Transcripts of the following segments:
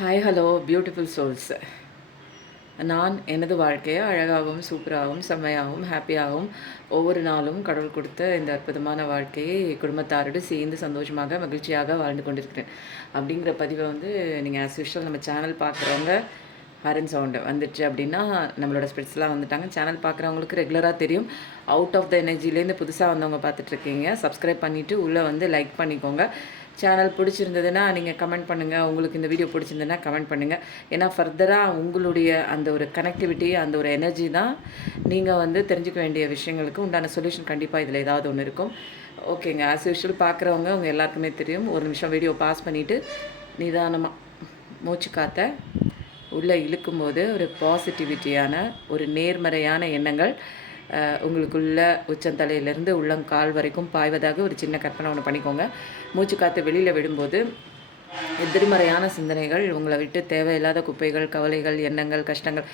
Hi hello beautiful souls. நான் எனது வாழ்க்கையை அழகாகவும் சூப்பராகவும் செம்மையாகவும் ஹாப்பியாகவும் ஒவ்வொரு நாளும் கடவுள் கொடுத்த இந்த அற்புதமான வாழ்க்கையை குடும்பத்தாரோடு சேர்ந்து சந்தோஷமாக மகிழ்ச்சியாக வாழ்ந்து கொண்டிருக்கிறேன் அப்படிங்கிற பதிவை நீங்கள் ஆஸ் யூஷுவல் நம்ம சேனல் பார்க்குறவங்க ஹாரன் சவுண்டு வந்துடுச்சு அப்படின்னா நம்மளோட ஸ்பெட்ஸ்லாம் வந்துட்டாங்க. சேனல் பார்க்குறவங்களுக்கு ரெகுலராக தெரியும். அவுட் ஆஃப் த எனர்ஜிலேருந்து புதுசாக வந்தவங்க பார்த்துட்ருக்கீங்க. சப்ஸ்கிரைப் பண்ணிவிட்டு உள்ளே லைக் பண்ணிக்கோங்க. சேனல் பிடிச்சிருந்ததுன்னா நீங்கள் கமெண்ட் பண்ணுங்கள். உங்களுக்கு இந்த வீடியோ பிடிச்சிருந்ததுன்னா கமெண்ட் பண்ணுங்கள். ஏன்னா ஃபர்தராக உங்களுடைய அந்த ஒரு கனெக்டிவிட்டி, அந்த ஒரு எனர்ஜி தான் நீங்கள் தெரிஞ்சுக்க வேண்டிய விஷயங்களுக்கு உண்டான சொல்யூஷன் கண்டிப்பாக இதில் ஏதாவது ஒன்று இருக்கும். ஓகேங்க, ஆஸ் யூஷுவல் பார்க்குறவங்க உங்கள் எல்லாருக்குமே தெரியும். ஒரு நிமிஷம் வீடியோ பாஸ் பண்ணிவிட்டு நிதானமாக மூச்சு காற்ற உள்ளே இழுக்கும்போது ஒரு பாசிட்டிவிட்டியான ஒரு நேர்மறையான எண்ணங்கள் உங்களுக்குள்ள உச்சந்தலையிலேருந்து உள்ளங்கால் வரைக்கும் பாய்வதாக ஒரு சின்ன கற்பனை ஒன்று பண்ணிக்கோங்க. மூச்சு காற்று வெளியில் விடும்போது எதிர்மறையான சிந்தனைகள் உங்களை விட்டு, தேவையில்லாத குப்பைகள், கவலைகள், எண்ணங்கள், கஷ்டங்கள்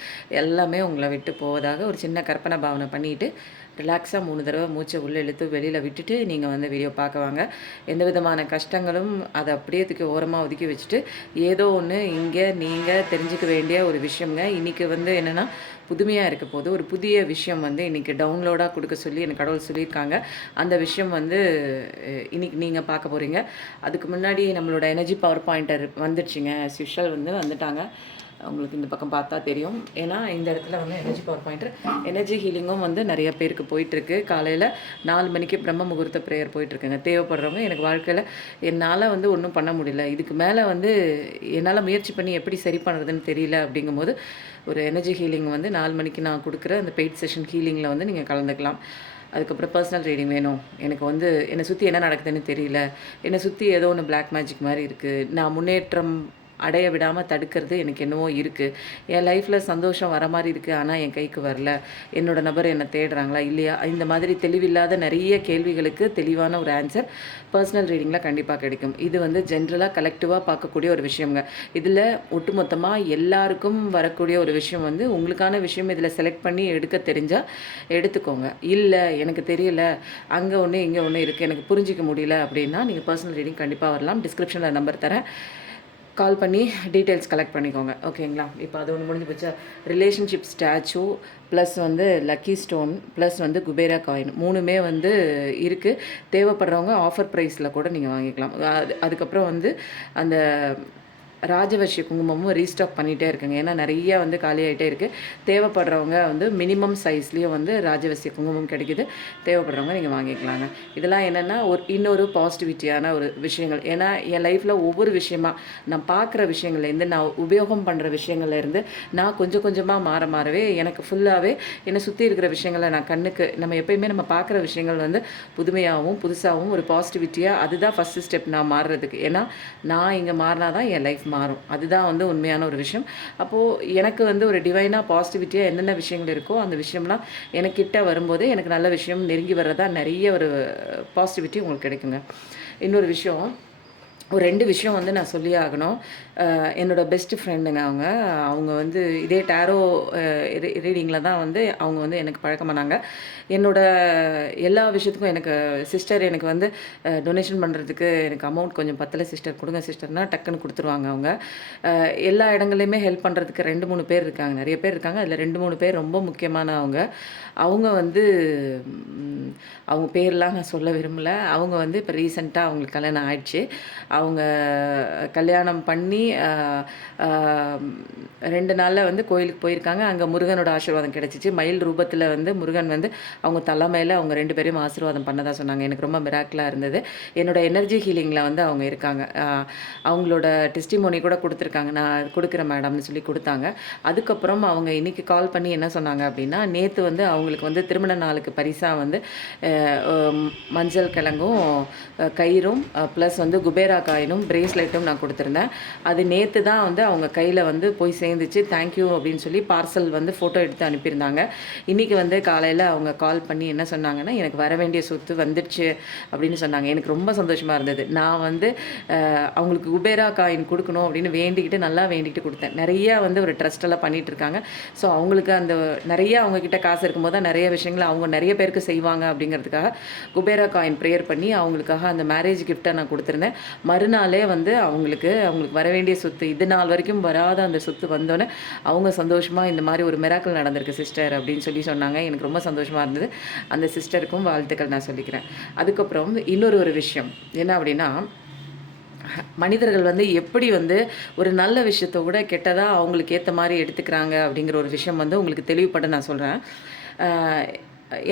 எல்லாமே உங்களை விட்டு போவதாக ஒரு சின்ன கற்பனை பாவனை பண்ணிவிட்டு ரிலாக்ஸாக 3 தடவை மூச்சை உள்ளே இழுத்து வெளியில் விட்டுட்டு நீங்கள் வீடியோ பார்க்க வாங்க. எந்த விதமான கஷ்டங்களும் அதை அப்படியே தூக்கி ஓரமாக ஒதுக்கி வச்சுட்டு ஏதோ ஒன்று இங்கே நீங்கள் தெரிஞ்சுக்க வேண்டிய ஒரு விஷயங்க. இன்றைக்கி என்னென்னா புதுமையாக இருக்க போது ஒரு புதிய விஷயம் இன்றைக்கி டவுன்லோடாக கொடுக்க சொல்லி எனக்கு கடவுள் சொல்லியிருக்காங்க. அந்த விஷயம் இன்றைக்கி நீங்கள் பார்க்க போகிறீங்க. அதுக்கு முன்னாடி நம்மளோட எனர்ஜி பவர் பாயிண்டர் வந்துடுச்சிங்க. ஆஸ் யூஷுவல் வந்துட்டாங்க. உங்களுக்கு இந்த பக்கம் பார்த்தா தெரியும். ஏன்னா இந்த இடத்துல எனர்ஜி பவர் பாயிண்டர் எனர்ஜி ஹீலிங்கும் நிறைய பேருக்கு போயிட்டுருக்கு. காலையில் 4 மணிக்கு பிரம்ம முகூர்த்த ப்ரேயர் போயிட்டுருக்குங்க. தேவைப்படுறவங்க, எனக்கு வாழ்க்கையில் என்னால் ஒன்றும் பண்ண முடியல, இதுக்கு மேலே என்னால் முயற்சி பண்ணி எப்படி சரி பண்ணுறதுன்னு தெரியல அப்படிங்கும்போது ஒரு எனர்ஜி ஹீலிங் 4 மணிக்கு நான் கொடுக்குற அந்த பெய்ட் செஷன் ஹீலிங்கில் நீங்கள் கலந்துக்கலாம். அதுக்கப்புறம் பர்சனல் ரீடிங் வேணும், எனக்கு என்னை சுற்றி என்ன நடக்குதுன்னு தெரியல, என்னை சுற்றி ஏதோ ஒன்று பிளாக் மேஜிக் மாதிரி இருக்குது, நான் முன்னேற்றம் அடைய விடாமல் தடுக்கிறது எனக்கு என்னவோ இருக்குது, என் லைஃப்பில் சந்தோஷம் வர மாதிரி இருக்குது ஆனால் என் கைக்கு வரல, என்னோட நபர் என்னை தேடுறாங்களா இல்லையா, இந்த மாதிரி தெளிவில்லாத நிறைய கேள்விகளுக்கு தெளிவான ஒரு ஆன்சர் பர்சனல் ரீடிங்கில் கண்டிப்பாக கிடைக்கும். இது ஜென்ரலாக கலெக்டிவாக பார்க்கக்கூடிய ஒரு விஷயங்க. இதில் ஒட்டுமொத்தமாக எல்லாருக்கும் வரக்கூடிய ஒரு விஷயம் உங்களுக்கான விஷயம் இதில் செலக்ட் பண்ணி எடுக்க தெரிஞ்சால் எடுத்துக்கோங்க. இல்லை எனக்கு தெரியல, அங்கே ஒன்று இங்கே ஒன்று இருக்குது, எனக்கு புரிஞ்சிக்க முடியல அப்படின்னா நீங்கள் பர்சனல் ரீடிங் கண்டிப்பாக வரலாம். டிஸ்கிரிப்ஷனில் நம்பர் தரேன், கால் பண்ணி டீட்டெயில்ஸ் கலெக்ட் பண்ணிக்கோங்க. ஓகேங்களா? இப்போ அது ஒன்று முடிஞ்சு போச்சா. Relationship statue plus lucky stone plus Kubera coin 3மே இருக்குது. தேவைப்படுறவங்க ஆஃபர் ப்ரைஸில் கூட நீங்கள் வாங்கிக்கலாம். அதுக்கப்புறம் அந்த ராஜவர்ஷி குங்குமமும் ரீஸ்டாக் பண்ணிகிட்டே இருக்குங்க. ஏன்னா நிறைய காலியாகிட்டே இருக்குது. தேவைப்படுறவங்க மினிமம் சைஸ்லேயும் ராஜவர்ஷி குங்குமம் கிடைக்குது. தேவைப்படுறவங்க நீங்கள் வாங்கிக்கலாங்க. இதெல்லாம் என்னென்னா இன்னொரு பாசிட்டிவிட்டியான ஒரு விஷயங்கள். ஏன்னா என் லைஃப்பில் ஒவ்வொரு விஷயமா நான் பார்க்குற விஷயங்கள்லேருந்து, நான் உபயோகம் பண்ணுற விஷயங்கள்லேருந்து நான் கொஞ்சம் கொஞ்சமாக மாறவே எனக்கு ஃபுல்லாகவே என்னை சுற்றி இருக்கிற விஷயங்களை நான் கண்ணுக்கு நம்ம எப்பயுமே நம்ம பார்க்குற விஷயங்கள் புதுமையாகவும் புதுசாகவும் ஒரு பாசிட்டிவிட்டியாக, அதுதான் ஃபஸ்ட்டு ஸ்டெப் நான் மாறுறதுக்கு. ஏன்னா நான் இங்கே மாறினா தான் என் லைஃப் மாறும். அதுதான் உண்மையான ஒரு விஷயம். அப்போது எனக்கு ஒரு டிவைனாக பாசிட்டிவிட்டியாக என்னென்ன விஷயங்கள் இருக்கோ அந்த விஷயம்லாம் எனக்கிட்ட வரும்போது எனக்கு நல்ல விஷயம் நெருங்கி வர்றதா நிறைய ஒரு பாசிட்டிவிட்டி உங்களுக்கு கிடைக்குங்க. இன்னொரு விஷயம், ஒரு 2 விஷயம் நான் சொல்லியே ஆகணும். என்னோடய பெஸ்ட்டு ஃப்ரெண்டுங்க அவங்க இதே டேரோ ரீடிங்கில் தான் அவங்க எனக்கு பழக்கமானாங்க. எல்லா விஷயத்துக்கும் எனக்கு சிஸ்டர் எனக்கு டொனேஷன் பண்ணுறதுக்கு எனக்கு அமௌண்ட் கொஞ்சம் பத்தலை சிஸ்டர், கொடுங்க சிஸ்டர்னால் டக்குன்னு கொடுத்துருவாங்க அவங்க. எல்லா இடங்கள்லையுமே ஹெல்ப் பண்ணுறதுக்கு 2-3 பேர் இருக்காங்க, நிறைய பேர் இருக்காங்க. அதில் 2-3 பேர் ரொம்ப முக்கியமானவங்க. அவங்க அவங்க பேர்லாம் நான் சொல்ல விரும்பலை. அவங்க இப்போ ரீசெண்டாக அவங்களுக்கு கல்யாணம் ஆயிடுச்சு. அவங்க கல்யாணம் பண்ணி 2 நாளில் கோயிலுக்கு போயிருக்காங்க. அங்கே முருகனோட ஆசீர்வாதம் கிடச்சிச்சு. மயில் ரூபத்தில் முருகன் அவங்க தலை மேலே அவங்க 2 பேரையும் ஆசீர்வாதம் பண்ணதாக சொன்னாங்க. எனக்கு ரொம்ப மிராக்கிளாக இருந்தது. என்னோட எனர்ஜி ஹீலிங்கில் அவங்க இருக்காங்க. அவங்களோட டெஸ்டிமோனி கூட கொடுத்துருக்காங்க. நான் கொடுக்குறேன் மேடம்னு சொல்லி கொடுத்தாங்க. அதுக்கப்புறம் அவங்க இன்றைக்கி கால் பண்ணி என்ன சொன்னாங்க அப்படின்னா, நேற்று அவங்களுக்கு திருமண நாளுக்கு பரிசாக மஞ்சள் கிழங்கும் கயிறும் ப்ளஸ் குபேரா காயினும் பிரேஸ்லெட்டும் நான் கொடுத்துருந்தேன். அது நேற்று தான் அவங்க கையில் போய் சேர்ந்துச்சு. தேங்க்யூ அப்படின்னு சொல்லி பார்சல் ஃபோட்டோ எடுத்து அனுப்பியிருந்தாங்க. இன்றைக்கி காலையில் அவங்க கால் பண்ணி என்ன சொன்னாங்கன்னா, எனக்கு வர வேண்டிய சொத்து வந்துடுச்சு அப்படின்னு சொன்னாங்க. எனக்கு ரொம்ப சந்தோஷமாக இருந்தது. நான் அவங்களுக்கு குபேரா காயின் கொடுக்கணும் அப்படின்னு வேண்டிக்கிட்டு நல்லா வேண்டிக்கிட்டு கொடுத்தேன். நிறையா ஒரு ட்ரஸ்ட்டெல்லாம் பண்ணிகிட்ருக்காங்க. ஸோ அவங்களுக்கு அந்த நிறைய அவங்கக்கிட்ட காசு இருக்கும்போது தான் நிறைய விஷயங்களை அவங்க நிறைய பேருக்கு செய்வாங்க அப்படிங்கிறதுக்காக குபேரா காயின் ப்ரேயர் பண்ணி அவங்களுக்காக அந்த மேரேஜ் கிஃப்ட்டை நான் கொடுத்துருந்தேன். மறுநாளே அவங்களுக்கு வர வேண்டிய வேண்டிய சொத்து, இது நாள் வரைக்கும் வராத அந்த சொத்து வந்தோடனே அவங்க சந்தோஷமாக இந்த மாதிரி ஒரு மிராக்கிள் நடந்திருக்கு சிஸ்டர் அப்படின்னு சொன்னாங்க. எனக்கு ரொம்ப சந்தோஷமாக இருந்தது. அந்த சிஸ்டருக்கும் வாழ்த்துக்கள் நான் சொல்லிக்கிறேன். அதுக்கப்புறம் இன்னொரு விஷயம் என்ன அப்படின்னா, மனிதர்கள் வந்து எப்படி வந்து ஒரு நல்ல விஷயத்த கூட கெட்டதாக அவங்களுக்கு ஏற்ற மாதிரி எடுத்துக்கிறாங்க அப்படிங்கிற ஒரு விஷயம் வந்து உங்களுக்கு தெளிவுபட நான் சொல்கிறேன்.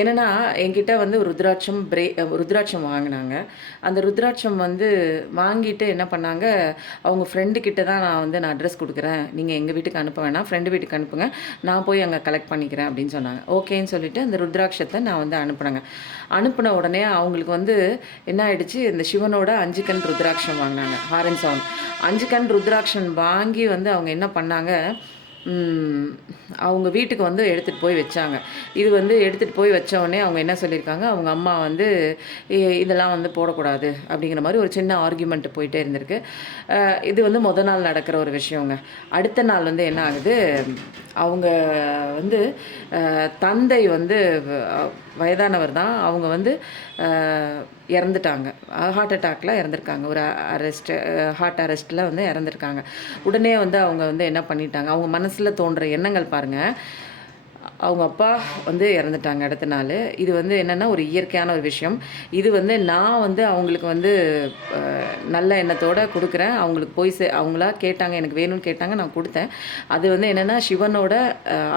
என்னென்னா என்கிட்ட வந்து ருத்ராட்சம் வாங்கினாங்க. அந்த ருத்ராட்சம் வந்து வாங்கிட்டு என்ன பண்ணாங்க, அவங்க ஃப்ரெண்டு கிட்ட தான் நான் அட்ரஸ் கொடுக்குறேன், நீங்கள் எங்கள் வீட்டுக்கு அனுப்ப வேணாம், ஃப்ரெண்டு வீட்டுக்கு அனுப்புங்க, நான் போய் அங்கே கலெக்ட் பண்ணிக்கிறேன் அப்படின்னு சொன்னாங்க. ஓகேன்னு சொல்லிவிட்டு அந்த ருத்ராட்சத்தை நான் வந்து அனுப்புனேங்க. அனுப்பின உடனே அவங்களுக்கு வந்து என்ன ஆயிடுச்சு, இந்த சிவனோட 5 கண் ருத்ராட்சம் வாங்கினாங்க. ஹாரன் சவுண்ட் 5 கண் ருத்ராட்சம் வாங்கி வந்து அவங்க என்ன பண்ணாங்க, அவங்க வீட்டுக்கு வந்து எடுத்துகிட்டு போய் வச்சாங்க. இது வந்து எடுத்துகிட்டு போய் வச்சோடனே அவங்க என்ன சொல்லியிருக்காங்க, அவங்க அம்மா வந்து இதெல்லாம் வந்து போடக்கூடாது அப்படிங்கிற மாதிரி ஒரு சின்ன ஆர்கியூமெண்ட் போயிட்டே இருந்திருக்கு. இது வந்து நாள் நடக்கிற ஒரு விஷயங்க. அடுத்த நாள் வந்து என்ன ஆகுது, அவங்க வந்து தந்தை வந்து வயதானவர் தான், அவங்க வந்து இறந்துட்டாங்க. ஹார்ட் அட்டாக்ல இறந்துருக்காங்க. ஒரு ஹார்ட் அரெஸ்ட்டில் வந்து இறந்துருக்காங்க. உடனே வந்து அவங்க வந்து என்ன பண்ணிட்டாங்க, அவங்க மனசில் தோன்ற எண்ணங்கள் பாருங்கள், அவங்க அப்பா வந்து இறந்துட்டாங்க அடுத்த நாள். இது வந்து என்னென்னா ஒரு இயற்கையான ஒரு விஷயம். இது வந்து நான் வந்து அவங்களுக்கு வந்து நல்ல எண்ணத்தோடு கொடுக்குறேன். அவங்களுக்கு போய் அவங்களா கேட்டாங்க, எனக்கு வேணும்னு கேட்டாங்க, நான் கொடுத்தேன். அது வந்து என்னென்னா சிவனோட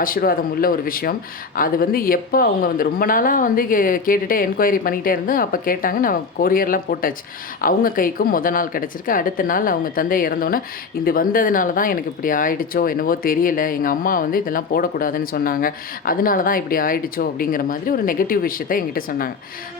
ஆசீர்வாதம் உள்ள ஒரு விஷயம். அது வந்து எப்போ அவங்க வந்து ரொம்ப நாளாக வந்து கேட்டுகிட்டே என்கொயரி பண்ணிக்கிட்டே இருந்து அப்போ கேட்டாங்க. நான் கொரியர்லாம் போட்டாச்சு. அவங்க கைக்கும் நாள் கிடச்சிருக்கு. அடுத்த நாள் அவங்க தந்தை இறந்தோன்னே இது வந்ததுனால தான் எனக்கு இப்படி ஆயிடுச்சோ என்னவோ தெரியல, எங்கள் அம்மா வந்து இதெல்லாம் போடக்கூடாதுன்னு சொன்னாங்க, அதனால தான் இப்படி ஆயிடுச்சோ அப்படிங்கிற மாதிரி ஒரு நெகட்டிவ் விஷயத்த என்கிட்ட சொன்னாங்க.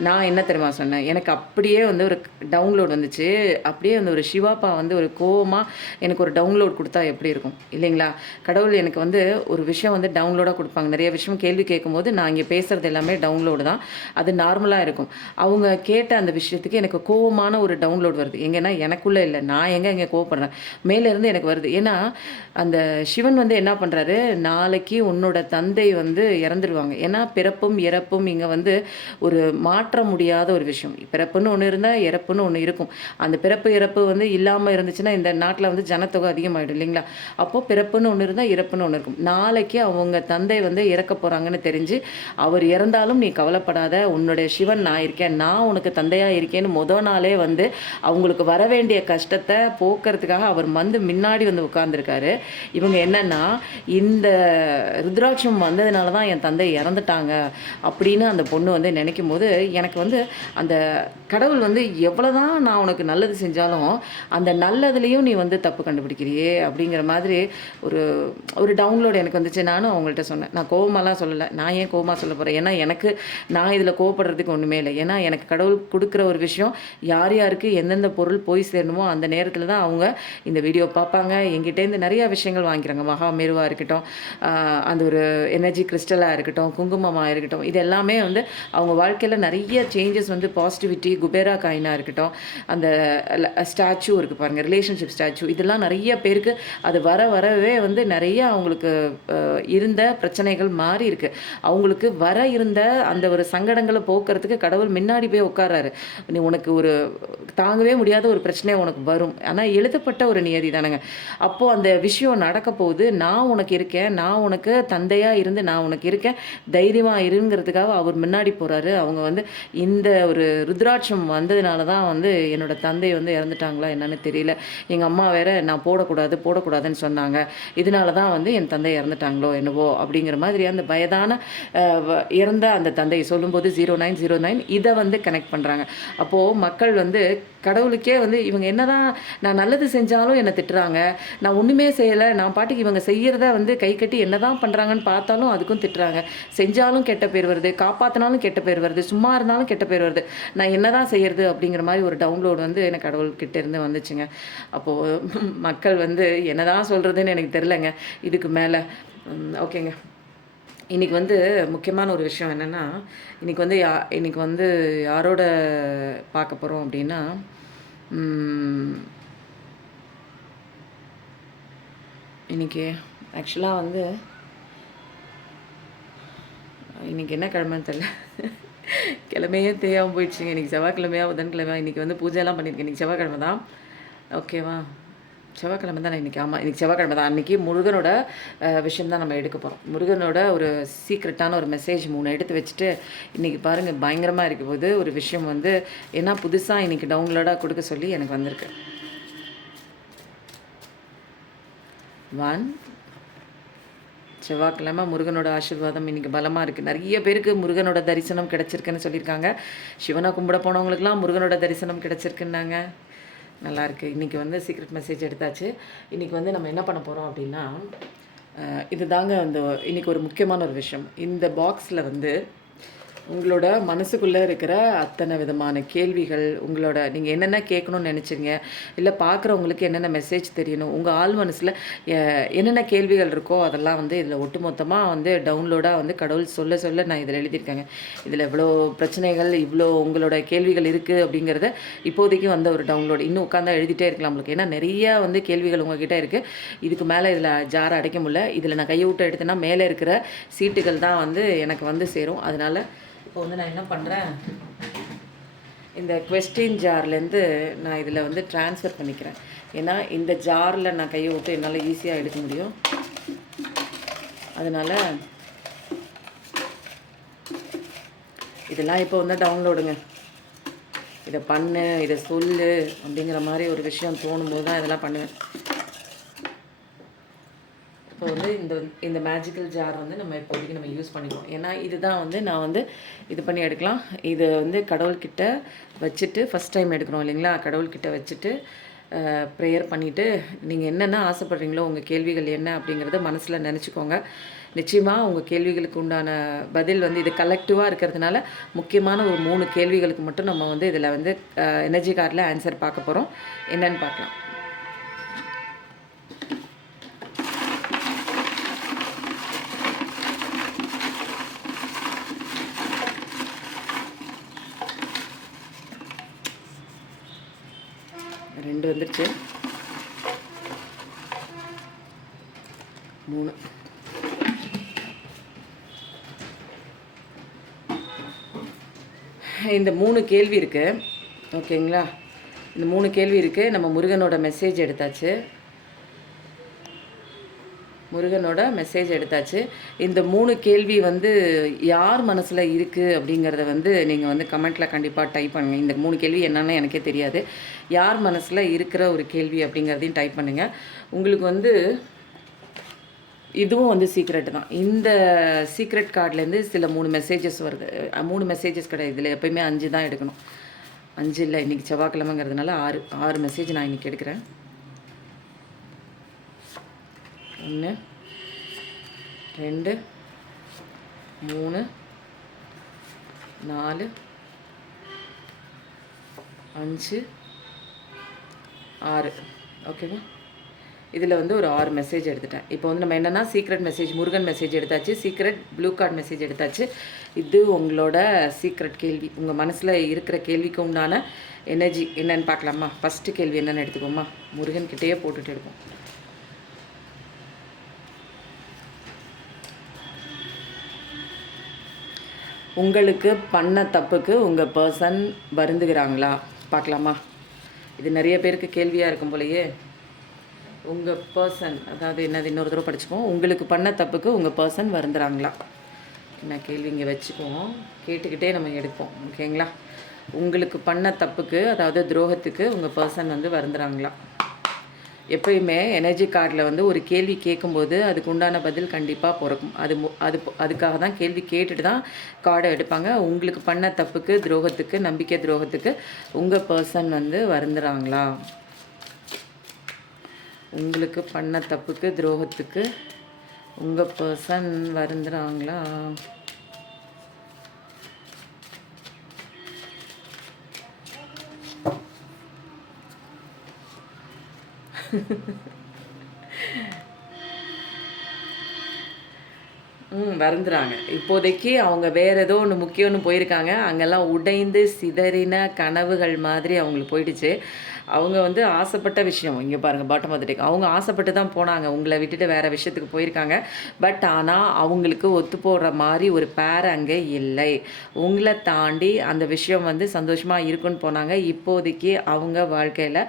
நான் என்ன தெரியுமா சொன்னேன், எனக்கு அப்படியே வந்து ஒரு டவுன்லோட் வந்துச்சு. அப்படியே வந்து ஒரு சிவாப்பா வந்து ஒரு கோவமாக எனக்கு ஒரு டவுன்லோட் கொடுத்தா எப்படி இருக்கும் இல்லைங்களா? கடவுள் எனக்கு வந்து ஒரு விஷயம் வந்து டவுன்லோடாக கொடுப்பாங்க. நிறைய விஷயம் கேள்வி கேட்கும்போது நான் இங்கே பேசுகிறது எல்லாமே டவுன்லோடு தான். அது நார்மலாக இருக்கும். அவங்க கேட்ட அந்த விஷயத்துக்கு எனக்கு கோவமான ஒரு டவுன்லோட் வருது. எங்கன்னா எனக்குள்ளே இல்லை, நான் எங்கே கோவப்படுறேன், மேலேருந்து எனக்கு வருது. ஏன்னா அந்த சிவன் வந்து என்ன பண்ணுறாரு, நாளைக்கு உன்னோட தந்தை வந்து இறந்துடுவாங்க. ஏன்னா பிறப்பும் இறப்பும் இங்கே வந்து ஒரு மாற்ற முடியாத ஒரு விஷயம். பிறப்புன்னு ஒன்று இருந்தால் இறப்புன்னு ஒன்று இருக்கும். அந்த பிறப்பு இறப்பு வந்து இல்லாமல் இருந்துச்சுன்னா இந்த நாட்டில் வந்து ஜனத்தொகை அதிகமாகிடும் இல்லைங்களா? அப்போது பிறப்புன்னு ஒன்று இருந்தால் இறப்புன்னு ஒன்று இருக்கும். நாளைக்கு அவங்க தந்தை வந்து இறக்க போகிறாங்கன்னு தெரிஞ்சு, அவர் இறந்தாலும் நீ கவலைப்படாத, உன்னுடைய சிவன் நான் இருக்கேன், நான் உனக்கு தந்தையாக இருக்கேன்னு நாளே வந்து அவங்களுக்கு வர வேண்டிய கஷ்டத்தை போக்குறதுக்காக அவர் வந்து முன்னாடி வந்து உட்கார்ந்துருக்காரு. இவங்க என்னன்னா, இந்த ருத்ராட்சம் வந்ததுனால தான் என் தந்தை இறந்துட்டாங்க அப்படின்னு அந்த பொண்ணு வந்து நினைக்கும் போது எனக்கு வந்து அந்த கடவுள் வந்து எவ்வளோதான் நான் உனக்கு நல்லது செஞ்சாலும் அந்த நல்லதுலேயும் நீ வந்து தப்பு கண்டுபிடிக்கிறியே அப்படிங்கிற மாதிரி ஒரு ஒரு டவுன்லோடு எனக்கு வந்துச்சு. நானும் அவங்கள்ட்ட சொன்னேன். நான் கோவமாலாம் சொல்லலை. நான் ஏன் கோவமாக சொல்ல போகிறேன்? ஏன்னா எனக்கு நான் இதில் கோவப்படுறதுக்கு ஒன்றுமே இல்லை. ஏன்னா எனக்கு கடவுள் கொடுக்குற ஒரு விஷயம் யார் யாருக்கு எந்தெந்த பொருள் போய் சேரணுமோ அந்த நேரத்தில் தான் அவங்க இந்த வீடியோ பார்ப்பாங்க. என்கிட்டேருந்து நிறையா விஷயங்கள் வாங்கிக்கிறாங்க. மகாமேருவாக இருக்கட்டும், அந்த ஒரு எனர்ஜி கிறிஸ்டலாக இருக்கட்டும், குங்குமமாக இருக்கட்டும், இது எல்லாமே வந்து அவங்க வாழ்க்கையில் நிறைய சேஞ்சஸ் வந்து பாசிட்டிவிட்டி, குபேரா காயினாக இருக்கட்டும், அந்த ஸ்டாச்சு இருக்குது பாருங்கள், ரிலேஷன்ஷிப் ஸ்டாச்சு, இதெல்லாம் நிறைய பேருக்கு அது வரவே வந்து நிறைய அவங்களுக்கு இருந்த பிரச்சனைகள் மாறி இருக்குது. அவங்களுக்கு இருந்த அந்த ஒரு சங்கடங்களை போக்குறதுக்கு கடவுள் முன்னாடி போய் உட்காராரு. நீ உனக்கு ஒரு தாங்கவே முடியாத ஒரு பிரச்சனை உனக்கு வரும், ஆனால் எழுதப்பட்ட ஒரு நியதி தானேங்க. அப்போது அந்த விஷயம் நடக்க போகுது, நான் உனக்கு இருக்கேன், நான் உனக்கு தந்தையாக இருந்து நான் உனக்கு இருக்கேன், தைரியமாக இருங்கிறதுக்காக அவர் முன்னாடி போகிறாரு. அவங்க வந்து இந்த ஒரு ருத்ராட்சம் வந்ததுனால தான் வந்து என்னோடய தந்தை வந்து இறந்துட்டாங்களா என்னன்னு தெரியல, எங்கள் அம்மா வேற நான் போடக்கூடாதுன்னு சொன்னாங்க, இதனால தான் வந்து என் தந்தை இறந்துட்டாங்களோ என்னவோ அப்படிங்கிற மாதிரி அந்த வயதான இறந்த அந்த தந்தை சொல்லும்போது 0909 இதை வந்து கனெக்ட் பண்ணுறாங்க. அப்போது மக்கள் வந்து கடவுளுக்கே வந்து இவங்க என்னதான் நான் நல்லது செஞ்சாலும் என்னை திட்டுறாங்க, நான் ஒன்றுமே செய்யலை, நான் பாட்டுக்கு இவங்க செய்கிறத வந்து கை கட்டி என்ன தான் பண்ணுறாங்கன்னு பார்த்தாலும் அதுக்கும் திட்டுறாங்க, செஞ்சாலும் கெட்ட பேர் வருது, காப்பாற்றினாலும் கெட்ட பேர் வருது, சும்மா இருந்தாலும் கெட்ட பேர் வருது, நான் என்ன தான் செய்கிறது அப்படிங்கிற மாதிரி ஒரு டவுன்லோடு வந்து எனக்கு கடவுள்கிட்ட இருந்து வந்துச்சுங்க. அப்போது மக்கள் வந்து என்ன தான் சொல்கிறதுன்னு எனக்கு தெரிலங்க இதுக்கு மேலே. ஓகேங்க, இன்றைக்கி வந்து முக்கியமான ஒரு விஷயம் என்னென்னா, இன்றைக்கி வந்து யாரோட பார்க்க போகிறோம் அப்படின்னா, இன்றைக்கி ஆக்சுவலாக வந்து இன்றைக்கி என்ன கிழமைன்னு தெரில, கிழமையே தெரியாமல் போயிடுச்சுங்க. இன்றைக்கி செவ்வாய்க்கிழமையா புதன்கிழமையா, இன்றைக்கி வந்து பூஜையெல்லாம் பண்ணியிருக்கேன். இன்றைக்கி செவ்வாய்க்கிழமை தான், ஓகேவா? செவ்வாய்க்கிழமை தானே இன்றைக்கி? ஆமாம், இன்றைக்கி செவ்வாய்க்கிழமை தான். அன்றைக்கி முருகனோட விஷயம் தான் நம்ம எடுக்க போகிறோம். முருகனோட ஒரு சீக்ரெட்டான ஒரு மெசேஜ் 3 எடுத்து வச்சுட்டு இன்றைக்கி பாருங்கள் பயங்கரமாக இருக்க போது ஒரு விஷயம் வந்து ஏன்னா புதுசாக இன்றைக்கி டவுன்லோடாக கொடுக்க சொல்லி எனக்கு வந்திருக்கு. 1 செவ்வாய்க்கிழமை முருகனோட ஆசீர்வாதம் இன்றைக்கி பலமாக இருக்குது. நிறைய பேருக்கு முருகனோட தரிசனம் கிடச்சிருக்குன்னு சொல்லியிருக்காங்க. சிவனை கும்பிட போனவங்களுக்குலாம் முருகனோட தரிசனம் கிடச்சிருக்குன்னாங்க. நல்லாயிருக்கு. இன்றைக்கி வந்து சீக்ரெட் மெசேஜ் எடுத்தாச்சு. இன்றைக்கி வந்து நம்ம என்ன பண்ண போகிறோம் அப்படின்னா, இது தாங்க அந்த இன்றைக்கி ஒரு முக்கியமான ஒரு விஷயம். இந்த பாக்ஸில் வந்து உங்களோட மனசுக்குள்ளே இருக்கிற அத்தனை விதமான கேள்விகள், உங்களோட நீங்கள் என்னென்ன கேட்கணும்னு நினச்சிங்க, இல்லை பார்க்குறவங்களுக்கு என்னென்ன மெசேஜ் தெரியணும், உங்கள் ஆள் மனசில் என்னென்ன கேள்விகள் இருக்கோ அதெல்லாம் வந்து இதில் ஒட்டுமொத்தமாக வந்து டவுன்லோடாக வந்து கடவுள் சொல்ல சொல்ல நான் இதில் எழுதியிருக்கேங்க. இதில் இவ்வளோ பிரச்சனைகள், இவ்வளோ உங்களோட கேள்விகள் இருக்குது அப்படிங்கிறத இப்போதைக்கு வந்த ஒரு டவுன்லோடு. இன்னும் உட்காந்தா எழுதிட்டே இருக்கலாம் உங்களுக்கு. ஏன்னா நிறையா வந்து கேள்விகள் உங்ககிட்ட இருக்குது. இதுக்கு மேலே இதில் ஜாரை அடைக்க முடியல. இதில் நான் கையை விட்டு எடுத்தேன்னா மேலே இருக்கிற சீட்டுகள் தான் வந்து எனக்கு வந்து சேரும். அதனால் இப்போ வந்து நான் என்ன பண்ணுறேன், இந்த கொஸ்டின் ஜார்லேருந்து நான் இதில் வந்து ட்ரான்ஸ்ஃபர் பண்ணிக்கிறேன். ஏன்னா இந்த ஜாரில் நான் கையை விட்டு என்னால் ஈஸியாக எடுக்க முடியும். அதனால் இதெல்லாம் இப்போ வந்து டவுன்லோடுங்க. இதை பண்ணு, இதை சொல்லு அப்படிங்கிற மாதிரி ஒரு விஷயம் தோணும்போது தான் இதெல்லாம் பண்ணுவேன். இப்போ வந்து இந்த மேஜிக்கல் ஜார் வந்து நம்ம இப்போதைக்கு நம்ம யூஸ் பண்ணிக்குவோம். ஏன்னா இதுதான் வந்து நான் வந்து இது பண்ணி எடுக்கலாம். இது வந்து கடவுள்கிட்ட வச்சுட்டு ஃபஸ்ட் டைம் எடுக்கிறோம் இல்லைங்களா? கடவுள்கிட்ட வச்சுட்டு ப்ரேயர் பண்ணிவிட்டு நீங்கள் என்னென்ன ஆசைப்பட்றீங்களோ, உங்கள் கேள்விகள் என்ன அப்படிங்கிறத மனசில் நினச்சிக்கோங்க. நிச்சயமாக உங்கள் கேள்விகளுக்கு உண்டான பதில் வந்து இது கலெக்டிவாக இருக்கிறதுனால முக்கியமான ஒரு 3 கேள்விகளுக்கு மட்டும் நம்ம வந்து இதில் வந்து எனர்ஜி கார்டில் ஆன்சர் பார்க்க போகிறோம். என்னென்னு பார்க்கலாம். ரெண்டு வந்துருச்சு, 3. இந்த 3 கேள்வி இருக்குது ஓகேங்களா? இந்த 3 கேள்வி இருக்குது. நம்ம முருகனோட மெசேஜ் எடுத்தாச்சு. இந்த 3 கேள்வி வந்து யார் மனசில் இருக்குது அப்படிங்கிறத வந்து நீங்கள் வந்து கமெண்ட்டில் கண்டிப்பாக டைப் பண்ணுங்கள். இந்த 3 கேள்வி என்னென்னு எனக்கே தெரியாது. யார் மனசில் இருக்கிற ஒரு கேள்வி அப்படிங்கிறதையும் டைப் பண்ணுங்கள். உங்களுக்கு வந்து இதுவும் வந்து சீக்ரெட்டு தான். இந்த சீக்ரெட் கார்ட்லேருந்து சில 3 மெசேஜஸ் வருது. 3 மெசேஜஸ் கிடையாது. இதில் எப்போயுமே 5 தான் எடுக்கணும். 5 இல்லை, இன்றைக்கி செவ்வாய்க்கிழமைங்கிறதுனால 6 மெசேஜ் நான் இன்றைக்கி எடுக்கிறேன். 1 2 3 4 5 6 ஓகேவா? இதில் வந்து ஒரு 6 மெசேஜ் எடுத்துட்டேன். இப்போ வந்து நம்ம என்னென்னா சீக்ரெட் மெசேஜ் முருகன் மெசேஜ் எடுத்தாச்சு, சீக்ரெட் ப்ளூ கார்டு மெசேஜ் எடுத்தாச்சு. இது உங்களோட சீக்ரெட் கேள்வி, உங்கள் மனசில் இருக்கிற கேள்விக்கு உண்டான எனர்ஜி என்னென்னு பார்க்கலாமா? ஃபஸ்ட்டு கேள்வி என்னென்னு எடுத்துக்கோமா? முருகன்கிட்டேயே போட்டுட்டு எடுப்போம். உங்களுக்கு பண்ண தப்புக்கு உங்கள் பர்சன் வருந்துகிறாங்களா? பார்க்கலாமா? இது நிறைய பேருக்கு கேள்வியாக இருக்கும் போலையே. உங்கள் பர்சன் அதாவது என்னது, இன்னொரு தடவை படிச்சுப்போம். உங்களுக்கு பண்ண தப்புக்கு உங்கள் பர்சன் வருந்துறாங்களா? என்ன கேள்வி இங்கே வச்சுக்குவோம், கேட்டுக்கிட்டே நம்ம எடுப்போம் ஓகேங்களா? உங்களுக்கு பண்ண தப்புக்கு அதாவது துரோகத்துக்கு உங்கள் பர்சன் வந்து வருந்துறாங்களா? எப்பயுமே எனர்ஜி கார்டில் வந்து ஒரு கேள்வி கேட்கும்போது அதுக்கு உண்டான பதில் கண்டிப்பாக பிறக்கும். அதுக்காக தான் கேள்வி கேட்டுட்டு தான் கார்டை எடுப்பாங்க. உங்களுக்கு பண்ண தப்புக்கு துரோகத்துக்கு நம்பிக்கை துரோகத்துக்கு உங்கள் பர்சன் வந்து வருந்துறாங்களா? உங்களுக்கு பண்ண தப்புக்கு துரோகத்துக்கு உங்கள் பர்சன் வருந்துறாங்களா? வருந்துறாங்க. இப்போதைக்கு அவங்க வேறு ஏதோ ஒன்று முக்கியம்னு போயிருக்காங்க. அங்கெல்லாம் உடைந்து சிதறின கனவுகள் மாதிரி அவங்களுக்கு போயிடுச்சு. அவங்க வந்து ஆசைப்பட்ட விஷயம் இங்கே பாருங்கள் பாட்டம் ஆஃப் த டெக். அவங்க ஆசைப்பட்டு தான் போனாங்க. உங்களை விட்டுட்டு வேறு விஷயத்துக்கு போயிருக்காங்க. பட் ஆனால் அவங்களுக்கு ஒத்து போடுற மாதிரி ஒரு பேர் அங்கே இல்லை. உங்களை தாண்டி அந்த விஷயம் வந்து சந்தோஷமாக இருக்குன்னு போனாங்க. இப்போதைக்கு அவங்க வாழ்க்கையில்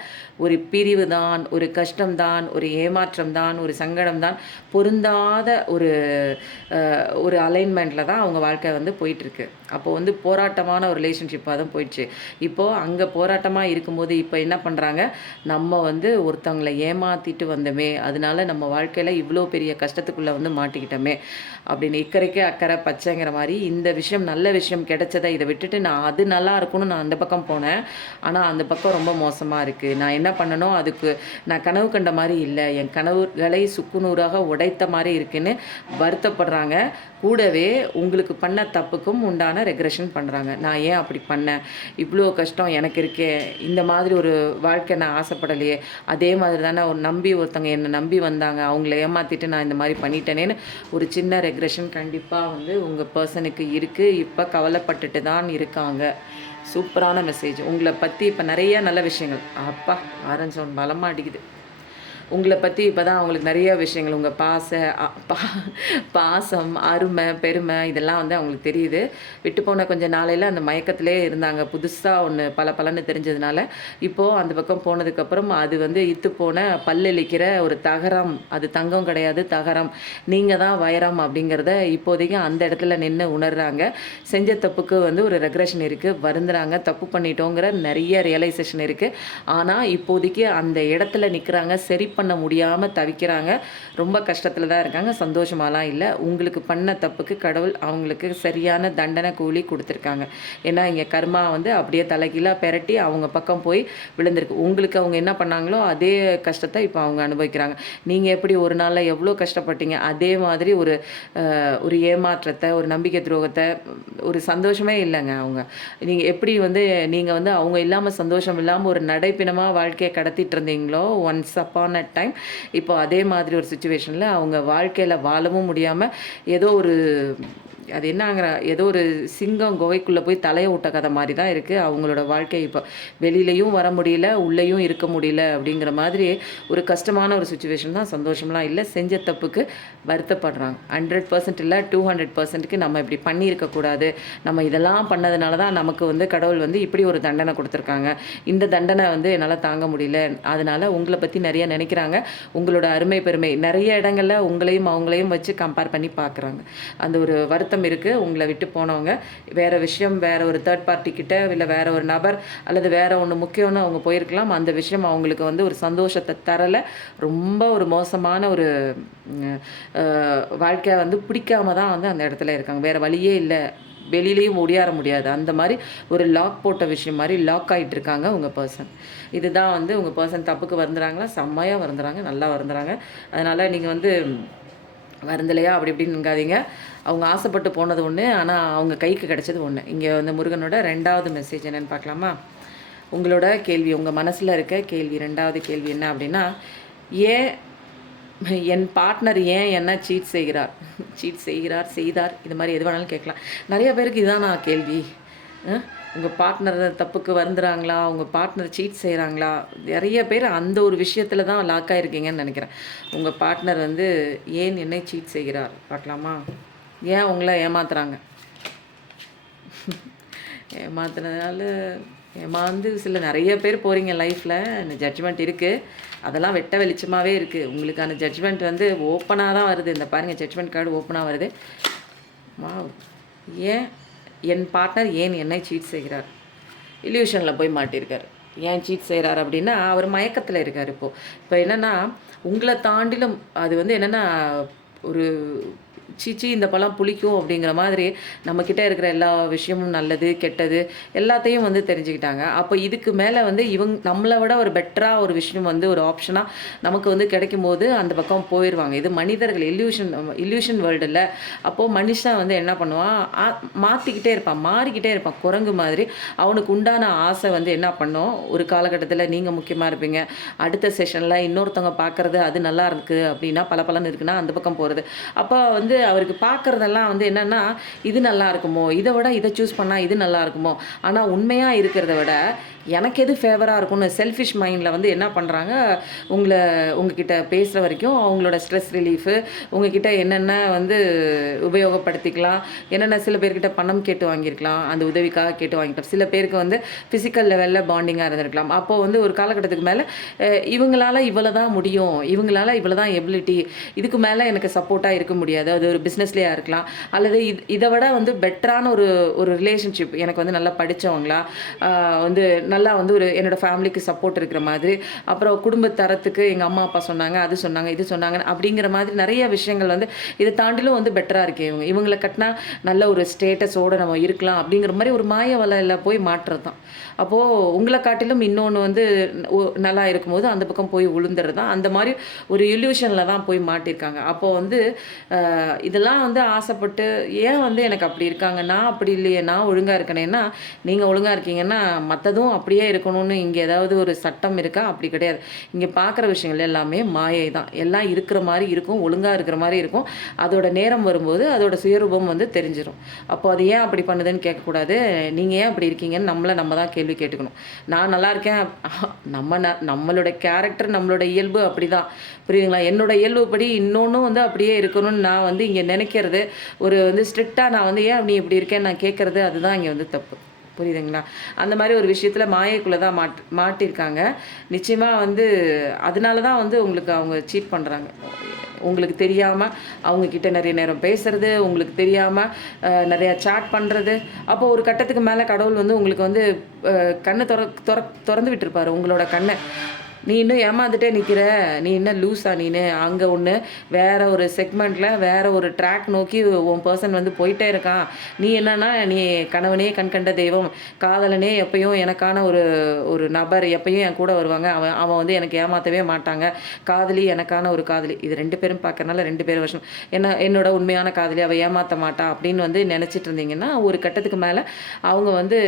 ஒரு பிரிவு தான், ஒரு கஷ்டம்தான், ஒரு ஏமாற்றம் தான், ஒரு சங்கடம் தான், பொருந்தாத ஒரு ஒரு அலைன்மெண்ட்டில் தான் அவங்க வாழ்க்கை வந்து போயிட்டுருக்கு. அப்போது வந்து போராட்டமான ஒரு ரிலேஷன்ஷிப்பாக தான் போயிடுச்சு. இப்போது அங்கே போராட்டமாக இருக்கும்போது இப்போ என்ன பண்ணுறாங்க, நம்ம வந்து ஒருத்தவங்களை ஏமாற்றிட்டு வந்தோமே, அதனால நம்ம வாழ்க்கையில் இவ்வளோ பெரிய கஷ்டத்துக்குள்ளே வந்து மாட்டிக்கிட்டோமே அப்படின்னு இக்கரைக்கே அக்கறை பச்சைங்கிற மாதிரி இந்த விஷயம் நல்ல விஷயம் கிடைச்சதை இதை விட்டுட்டு நான் அது நல்லா இருக்கும்னு நான் அந்த பக்கம் போனேன். ஆனால் அந்த பக்கம் ரொம்ப மோசமாக இருக்குது. நான் என்ன பண்ணணும், அதுக்கு நான் கனவு கண்ட மாதிரி இல்லை, என் கனவுகளை சுக்குநூறாக உடைத்த மாதிரி இருக்குன்னு வருத்தப்படுறாங்க. கூடவே உங்களுக்கு பண்ண தப்புக்கும் உண்டான ரெக்ரெஷன் பண்ணுறாங்க. நான் ஏன் அப்படி பண்ணேன், இவ்வளோ கஷ்டம் எனக்கு இருக்கே, இந்த மாதிரி ஒரு வாழ்க்கை நான் ஆசைப்படலையே, அதே மாதிரி தானே ஒரு நம்பி ஒருத்தவங்க என்னை நம்பி வந்தாங்க, அவங்கள ஏமாற்றிட்டு நான் இந்த மாதிரி பண்ணிட்டேனேன்னு ஒரு சின்ன ரெக்ரெஷன் கண்டிப்பாக வந்து உங்கள் பர்சனுக்கு இருக்குது. இப்போ கவலைப்பட்டுட்டு தான் இருக்காங்க. சூப்பரான மெசேஜ். உங்களை பற்றி இப்போ நிறைய நல்ல விஷயங்கள். அப்பா ஆரஞ்சு சவுண்ட் பலமாக அடிக்குது. உங்களை பற்றி இப்போ தான் அவங்களுக்கு நிறைய விஷயங்கள், உங்கள் பாசம், அருமை, பெருமை இதெல்லாம் வந்து அவங்களுக்கு தெரியுது. விட்டு போன கொஞ்சம் நாளையில் அந்த மயக்கத்திலே இருந்தாங்க. புதுசாக ஒன்று பலன்னு தெரிஞ்சதுனால இப்போது அந்த பக்கம் போனதுக்கப்புறம் அது வந்து இத்து போன பல்லளிக்கிற ஒரு தகரம், அது தங்கம் கிடையாது தகரம், நீங்கள் தான் வைரம் அப்படிங்கிறத இப்போதைக்கு அந்த இடத்துல நின்று உணர்றாங்க. செஞ்ச தப்புக்கு வந்து ஒரு ரெக்ரெஷன் இருக்குது, வருந்துறாங்க, தப்பு பண்ணிட்டோங்கிற நிறைய ரியலைசேஷன் இருக்குது. ஆனால் இப்போதைக்கு அந்த இடத்துல நிற்கிறாங்க, சரி பண்ண முடியாமல் தவிக்கிறாங்க. ரொம்ப கஷ்டத்தில் தான் இருக்காங்க, சந்தோஷமாலாம் இல்லை. உங்களுக்கு பண்ண தப்புக்கு கடவுள் அவங்களுக்கு சரியான தண்டனை கூலி கொடுத்துருக்காங்க. ஏன்னா இங்கே கர்மா வந்து அப்படியே தலைகீழாக பெரட்டி அவங்க பக்கம் போய் விழுந்திருக்கு. உங்களுக்கு அவங்க என்ன பண்ணாங்களோ அதே கஷ்டத்தை இப்போ அவங்க அனுபவிக்கிறாங்க. நீங்கள் எப்படி ஒரு நாளில் எவ்வளோ கஷ்டப்பட்டீங்க, அதே மாதிரி ஒரு ஏமாற்றத்தை, ஒரு நம்பிக்கை துரோகத்தை, ஒரு சந்தோஷமே இல்லைங்க. நீங்கள் எப்படி வந்து நீங்கள் வந்து அவங்க இல்லாமல் சந்தோஷம் இல்லாமல் ஒரு நடைப்பிணமாக வாழ்க்கையை கடத்திட்டு இருந்தீங்களோ ஒன்ஸ் அப்பான் அ டைம், இப்போ அதே மாதிரி ஒரு சுச்சுவேஷனில் அவங்க வாழ்க்கையில் வாழவும் முடியாமல் ஏதோ ஒரு அது என்னங்கிற ஏதோ ஒரு சிங்கம் குகைக்குள்ளே போய் தலையை விட்ட கதை மாதிரி தான் இருக்குது அவங்களோட வாழ்க்கை. இப்போ வெளியிலையும் வர முடியல, உள்ளேயும் இருக்க முடியல அப்படிங்கிற மாதிரி ஒரு கஷ்டமான ஒரு சுச்சுவேஷன் தான். சந்தோஷம்லாம் இல்லை, செஞ்ச தப்புக்கு வருத்தப்படுறாங்க. 100% இல்லை 200%க்கு நம்ம இப்படி பண்ணியிருக்கக்கூடாது, நம்ம இதெல்லாம் பண்ணதுனால தான் நமக்கு வந்து கடவுள் வந்து இப்படி ஒரு தண்டனை கொடுத்துருக்காங்க, இந்த தண்டனை வந்து என்னால் தாங்க முடியல, அதனால் உங்களை பற்றி நிறைய நினைக்கிறாங்க. உங்களோட அருமை பெருமை நிறைய இடங்களில் உங்களையும் அவங்களையும் வச்சு கம்பேர் பண்ணி பார்க்குறாங்க. அந்த ஒரு வருத்தம் இருக்குது. உங்களை விட்டு போனவங்க வேறு விஷயம், வேறு ஒரு தேர்ட் பார்ட்டி கிட்ட, இல்லை வேறு ஒரு நபர் அல்லது வேறு ஒன்று முக்கியம்னு அவங்க போயிருக்கலாம். அந்த விஷயம் அவங்களுக்கு வந்து ஒரு சந்தோஷத்தை தரலை, ரொம்ப ஒரு மோசமான ஒரு வாழ்க்கையை வந்து பிடிக்காம தான் வந்து அந்த இடத்துல இருக்காங்க. வேறு வழியே இல்லை, வெளியிலையும் ஓடியார முடியாது. அந்த மாதிரி ஒரு லாக் போட்ட விஷயம் மாதிரி லாக் ஆகிட்டு இருக்காங்க உங்கள் பர்சன். இதுதான் வந்து உங்கள் பர்சன் தப்புக்கு வருந்துறாங்களா, செம்மையாக வருந்துறாங்க, நல்லா வருந்துறாங்க. அதனால் நீங்கள் வந்து வருந்தலையா அப்படி இப்படின்னுங்காதீங்க. அவங்க ஆசைப்பட்டு போனது ஒன்று, ஆனால் அவங்க கைக்கு கிடச்சது ஒன்று. இங்கே வந்து முருகனோட 2வது மெசேஜ் என்னென்னு பார்க்கலாமா? உங்களோட கேள்வி, உங்கள் மனசில் இருக்க கேள்வி, 2வது கேள்வி என்ன அப்படின்னா, ஏன் என் பார்ட்னர் ஏன் என்ன சீட் செய்தார், இது மாதிரி எது வேணாலும் கேட்கலாம். நிறைய பேருக்கு இதுதான் நான் கேள்வி. உங்கள் பார்ட்னர் தப்புக்கு வருந்துறாங்களா, உங்கள் பார்ட்னர் சீட் செய்கிறாங்களா? நிறைய பேர் அந்த ஒரு விஷயத்தில் தான் லாக் ஆகிருக்கீங்கன்னு நினைக்கிறேன். உங்கள் பார்ட்னர் வந்து ஏன் என்னை சீட் செய்கிறார் பார்க்கலாமா? ஏன் உங்களை ஏமாத்துறாங்க? ஏமாத்துனதுனால ஏமாந்து நிறைய பேர் போகிறீங்க லைஃப்பில். இந்த ஜட்ஜ்மெண்ட் இருக்குது, அதெல்லாம் வெட்ட வெளிச்சமாகவே இருக்குது. உங்களுக்கான ஜட்ஜ்மெண்ட் வந்து ஓப்பனாக தான் வருது. இந்த பாருங்கள், ஜட்ஜ்மெண்ட் கார்டு ஓப்பனாக வருது. ஏன் என் பார்ட்னர் ஏன் என்னை சீட் செய்கிறார்? இல்யூஷனில் போய் மாட்டியிருக்கார். ஏன் சீட் செய்கிறார் அப்படின்னா, அவர் மயக்கத்தில் இருக்கார். இப்போ என்னென்னா, உங்களை தாண்டிலும் அது வந்து என்னென்னா, ஒரு சீச்சி இந்த பழம் புளிக்கும் அப்படிங்கிற மாதிரி நம்மக்கிட்ட இருக்கிற எல்லா விஷயமும் நல்லது கெட்டது எல்லாத்தையும் வந்து தெரிஞ்சுக்கிட்டாங்க. அப்போ இதுக்கு மேலே வந்து நம்மளை விட ஒரு பெட்டராக ஒரு விஷயம் வந்து ஒரு ஆப்ஷனாக நமக்கு வந்து கிடைக்கும் போது அந்த பக்கம் போயிடுவாங்க. இது மனிதர்கள் இல்யூஷன் வேர்ல்டில். அப்போது மனுஷன் வந்து என்ன பண்ணுவான், மாற்றிக்கிட்டே இருப்பான், மாறிக்கிட்டே இருப்பான். குரங்கு மாதிரி அவனுக்கு உண்டான ஆசை வந்து என்ன பண்ணும், ஒரு காலகட்டத்தில் நீங்கள் முக்கியமாக இருப்பீங்க, அடுத்த செஷனில் இன்னொருத்தவங்க பார்க்குறது அது நல்லா இருக்குது அப்படின்னா பலன்னு இருக்குன்னா அந்த பக்கம் போகிறது. அப்போ வந்து அவருக்கு பார்க்குறதெல்லாம் வந்து என்னென்னா, இது நல்லா இருக்குமோ, இதை விட இதை சூஸ் பண்ணால் இது நல்லா இருக்குமோ. ஆனால் உண்மையாக இருக்கிறத விட எனக்கு எது ஃபேவராக இருக்கும்னு செல்ஃபிஷ் மைண்டில் வந்து என்ன பண்ணுறாங்க, உங்ககிட்ட பேசுகிற வரைக்கும் அவங்களோட ஸ்ட்ரெஸ் ரிலீஃபு, உங்ககிட்ட என்னென்ன வந்து உபயோகப்படுத்திக்கலாம், என்னென்ன சில பேர்கிட்ட பணம் கேட்டு வாங்கியிருக்கலாம், அந்த உதவிக்காக கேட்டு வாங்கிக்கலாம். சில பேருக்கு வந்து ஃபிசிக்கல் லெவலில் பாண்டிங்காக இருந்திருக்கலாம். அப்போது வந்து ஒரு காலகட்டத்துக்கு மேலே இவங்களால இவ்வளோ தான் முடியும், இவங்களால இவ்வளோ தான் எபிலிட்டி, இதுக்கு மேலே எனக்கு சப்போர்ட்டாக இருக்க முடியாது. அது ஒரு பிஸ்னஸ்லேயே இருக்கலாம், அல்லது இதை விட வந்து பெட்டரான ஒரு ஒரு ரிலேஷன்ஷிப், எனக்கு வந்து நல்லா படித்தவங்களா வந்து நல்லா வந்து ஒரு என்னோடய ஃபேமிலிக்கு சப்போர்ட் இருக்கிற மாதிரி, அப்புறம் குடும்ப தரத்துக்கு எங்கள் அம்மா அப்பா சொன்னாங்க, அது சொன்னாங்க, இது சொன்னாங்க அப்படிங்கிற மாதிரி நிறைய விஷயங்கள் வந்து இதை தாண்டிலும் வந்து பெட்டராக இருக்கு. இவங்களை கட்டினா நல்ல ஒரு ஸ்டேட்டஸோடு நம்ம இருக்கலாம் அப்படிங்கிற மாதிரி ஒரு மாய வலையில் போய் மாட்டுறது தான். அப்போது உங்களை காட்டிலும் இன்னொன்று வந்து நல்லா இருக்கும்போது அந்த பக்கம் போய் விழுந்துறது தான். அந்த மாதிரி ஒரு இல்யூஷனில் தான் போய் மாட்டியிருக்காங்க. அப்போது வந்து இதெல்லாம் வந்து ஆசைப்பட்டு ஏன் வந்து எனக்கு அப்படி இருக்காங்க, நான் அப்படி இல்லையே, நான் ஒழுங்காக இருக்கணேன்னா, நீங்கள் ஒழுங்காக இருக்கீங்கன்னா மற்றதும் அப்படியே இருக்கணும்னு இங்கே ஏதாவது ஒரு சட்டம் இருக்கா? அப்படி கிடையாது. இங்கே பார்க்குற விஷயங்கள் எல்லாமே மாயை தான். எல்லாம் இருக்கிற மாதிரி இருக்கும், ஒழுங்காக இருக்கிற மாதிரி இருக்கும். அதோட நேரம் வரும்போது அதோட சுயரூபம் வந்து தெரிஞ்சிடும். அப்போ அது ஏன் அப்படி பண்ணுதுன்னு கேட்கக்கூடாது. நீங்கள் ஏன் அப்படி இருக்கீங்கன்னு நம்ம தான் கேள்வி கேட்டுக்கணும். நான் நல்லா இருக்கேன், நம்மளோட கேரக்டர், நம்மளோட இயல்பு அப்படி தான், புரியுதுங்களா? என்னோட இயல்புப்படி இன்னொன்றும் வந்து அப்படியே இருக்கணும்னு நான் வந்து இங்கே நினைக்கிறது, ஒரு வந்து ஸ்ட்ரிக்டாக நான் வந்து ஏன் நீ இப்படி இருக்கேன்னு நான் கேட்குறது, அதுதான் இங்கே வந்து தப்பு. புரியுதுங்களா? அந்த மாதிரி ஒரு விஷயத்தில் மாயைக்குள்ளே தான் மாட்டியிருக்காங்க. நிச்சயமாக வந்து அதனால தான் வந்து உங்களுக்கு அவங்க சீட் பண்ணுறாங்க. உங்களுக்கு தெரியாமல் அவங்கக்கிட்ட நிறைய நேரம் பேசுகிறது, உங்களுக்கு தெரியாமல் நிறையா சாட் பண்ணுறது. அப்போது ஒரு கட்டத்துக்கு மேலே கடவுள் வந்து உங்களுக்கு வந்து கண்ணை திறந்து விட்டுருப்பாரு உங்களோட கண்ணை. நீ இன்னும் ஏமாந்துட்டே நிற்கிற, நீ இன்னும் லூஸா நீனு, அங்கே ஒன்று வேறு ஒரு செக்மெண்ட்டில் வேறு ஒரு ட்ராக் நோக்கி உன் பர்சன் வந்து போயிட்டே இருக்கான். நீ என்னன்னா, நீ கணவனே கண்கண்ட தெய்வம், காதலனே எப்பயும் எனக்கான ஒரு ஒரு நபர் எப்பயும் என் கூட வருவாங்க, அவன் வந்து எனக்கு ஏமாற்றவே மாட்டாங்க, காதலி எனக்கான ஒரு காதலி. இது 2 பேரும் பார்க்கறனால 2 பேர் வருஷம் என்னோட உண்மையான காதலி, அவள் ஏமாற்ற மாட்டா அப்படின்னு வந்து நினச்சிட்டு இருந்தீங்கன்னா, ஒரு கட்டத்துக்கு மேலே அவங்க வந்து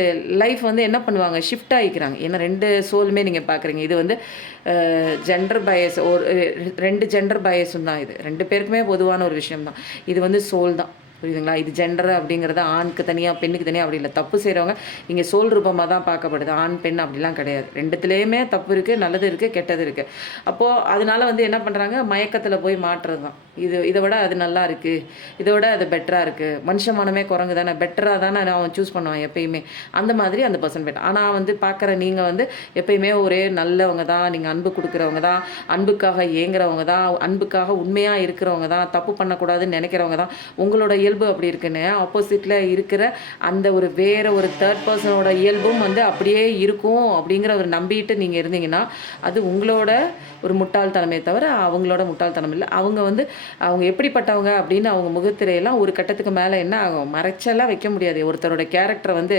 லைஃப் வந்து என்ன பண்ணுவாங்க, ஷிஃப்ட் ஆகிக்கிறாங்க. ஏன்னா 2 சோலுமே நீங்கள் பார்க்குறீங்க. இது வந்து ஜெண்டர் பயஸ், ஒரு 2 ஜெண்டர் பயஸும் தான். இது 2 பேருக்குமே பொதுவான ஒரு விஷயம் தான். இது வந்து சோல் தான். புரியுதுங்களா? இது ஜெண்டர் அப்படிங்கிறது ஆணுக்கு தனியாக பெண்ணுக்கு தனியாக அப்படி இல்லை. தப்பு செய்கிறவங்க இங்கே சோல் ரூபமாக தான் பார்க்கப்படுது. ஆண் பெண் அப்படிலாம் கிடையாது. 2த்துலேயுமே தப்பு இருக்குது, நல்லது இருக்குது, கெட்டது இருக்குது. அப்போது அதனால வந்து என்ன பண்ணுறாங்க, மயக்கத்தில் போய் மாட்டுறது தான். இதை விட அது நல்லா இருக்குது, இதை விட அது பெட்டராக இருக்குது. மனுஷமானமே குரங்கு தானே, பெட்டராக தானே அவன் சூஸ் பண்ணுவான் எப்பயுமே. அந்த மாதிரி அந்த பர்சன் பெட்டர். ஆனால் வந்து பார்க்குற நீங்கள் வந்து எப்பயுமே ஒரே நல்லவங்க தான், நீங்கள் அன்பு கொடுக்குறவங்க தான், அன்புக்காக ஏங்குறவங்க தான், அன்புக்காக உண்மையாக இருக்கிறவங்க தான், தப்பு பண்ணக்கூடாதுன்னு நினைக்கிறவங்க தான். உங்களோட இயல்பு அப்படி இருக்குன்னு ஆப்போசிட்டில் இருக்கிற அந்த ஒரு வேறு ஒரு தேர்ட் பர்சனோட இயல்பும் வந்து அப்படியே இருக்கும் அப்படிங்கிற ஒரு நம்பிட்டு நீங்கள் இருந்தீங்கன்னா, அது உங்களோட ஒரு முட்டாள்தனமே தவிர அவங்களோட முட்டாள்தனம் இல்லை. அவங்க எப்படிப்பட்டவங்க அப்படின்னு அவங்க முகத்திரையெல்லாம் ஒரு கட்டத்துக்கு மேலே என்ன ஆகும், மறைச்செல்லாம் வைக்க முடியாது. ஒருத்தரோட கேரக்டரை வந்து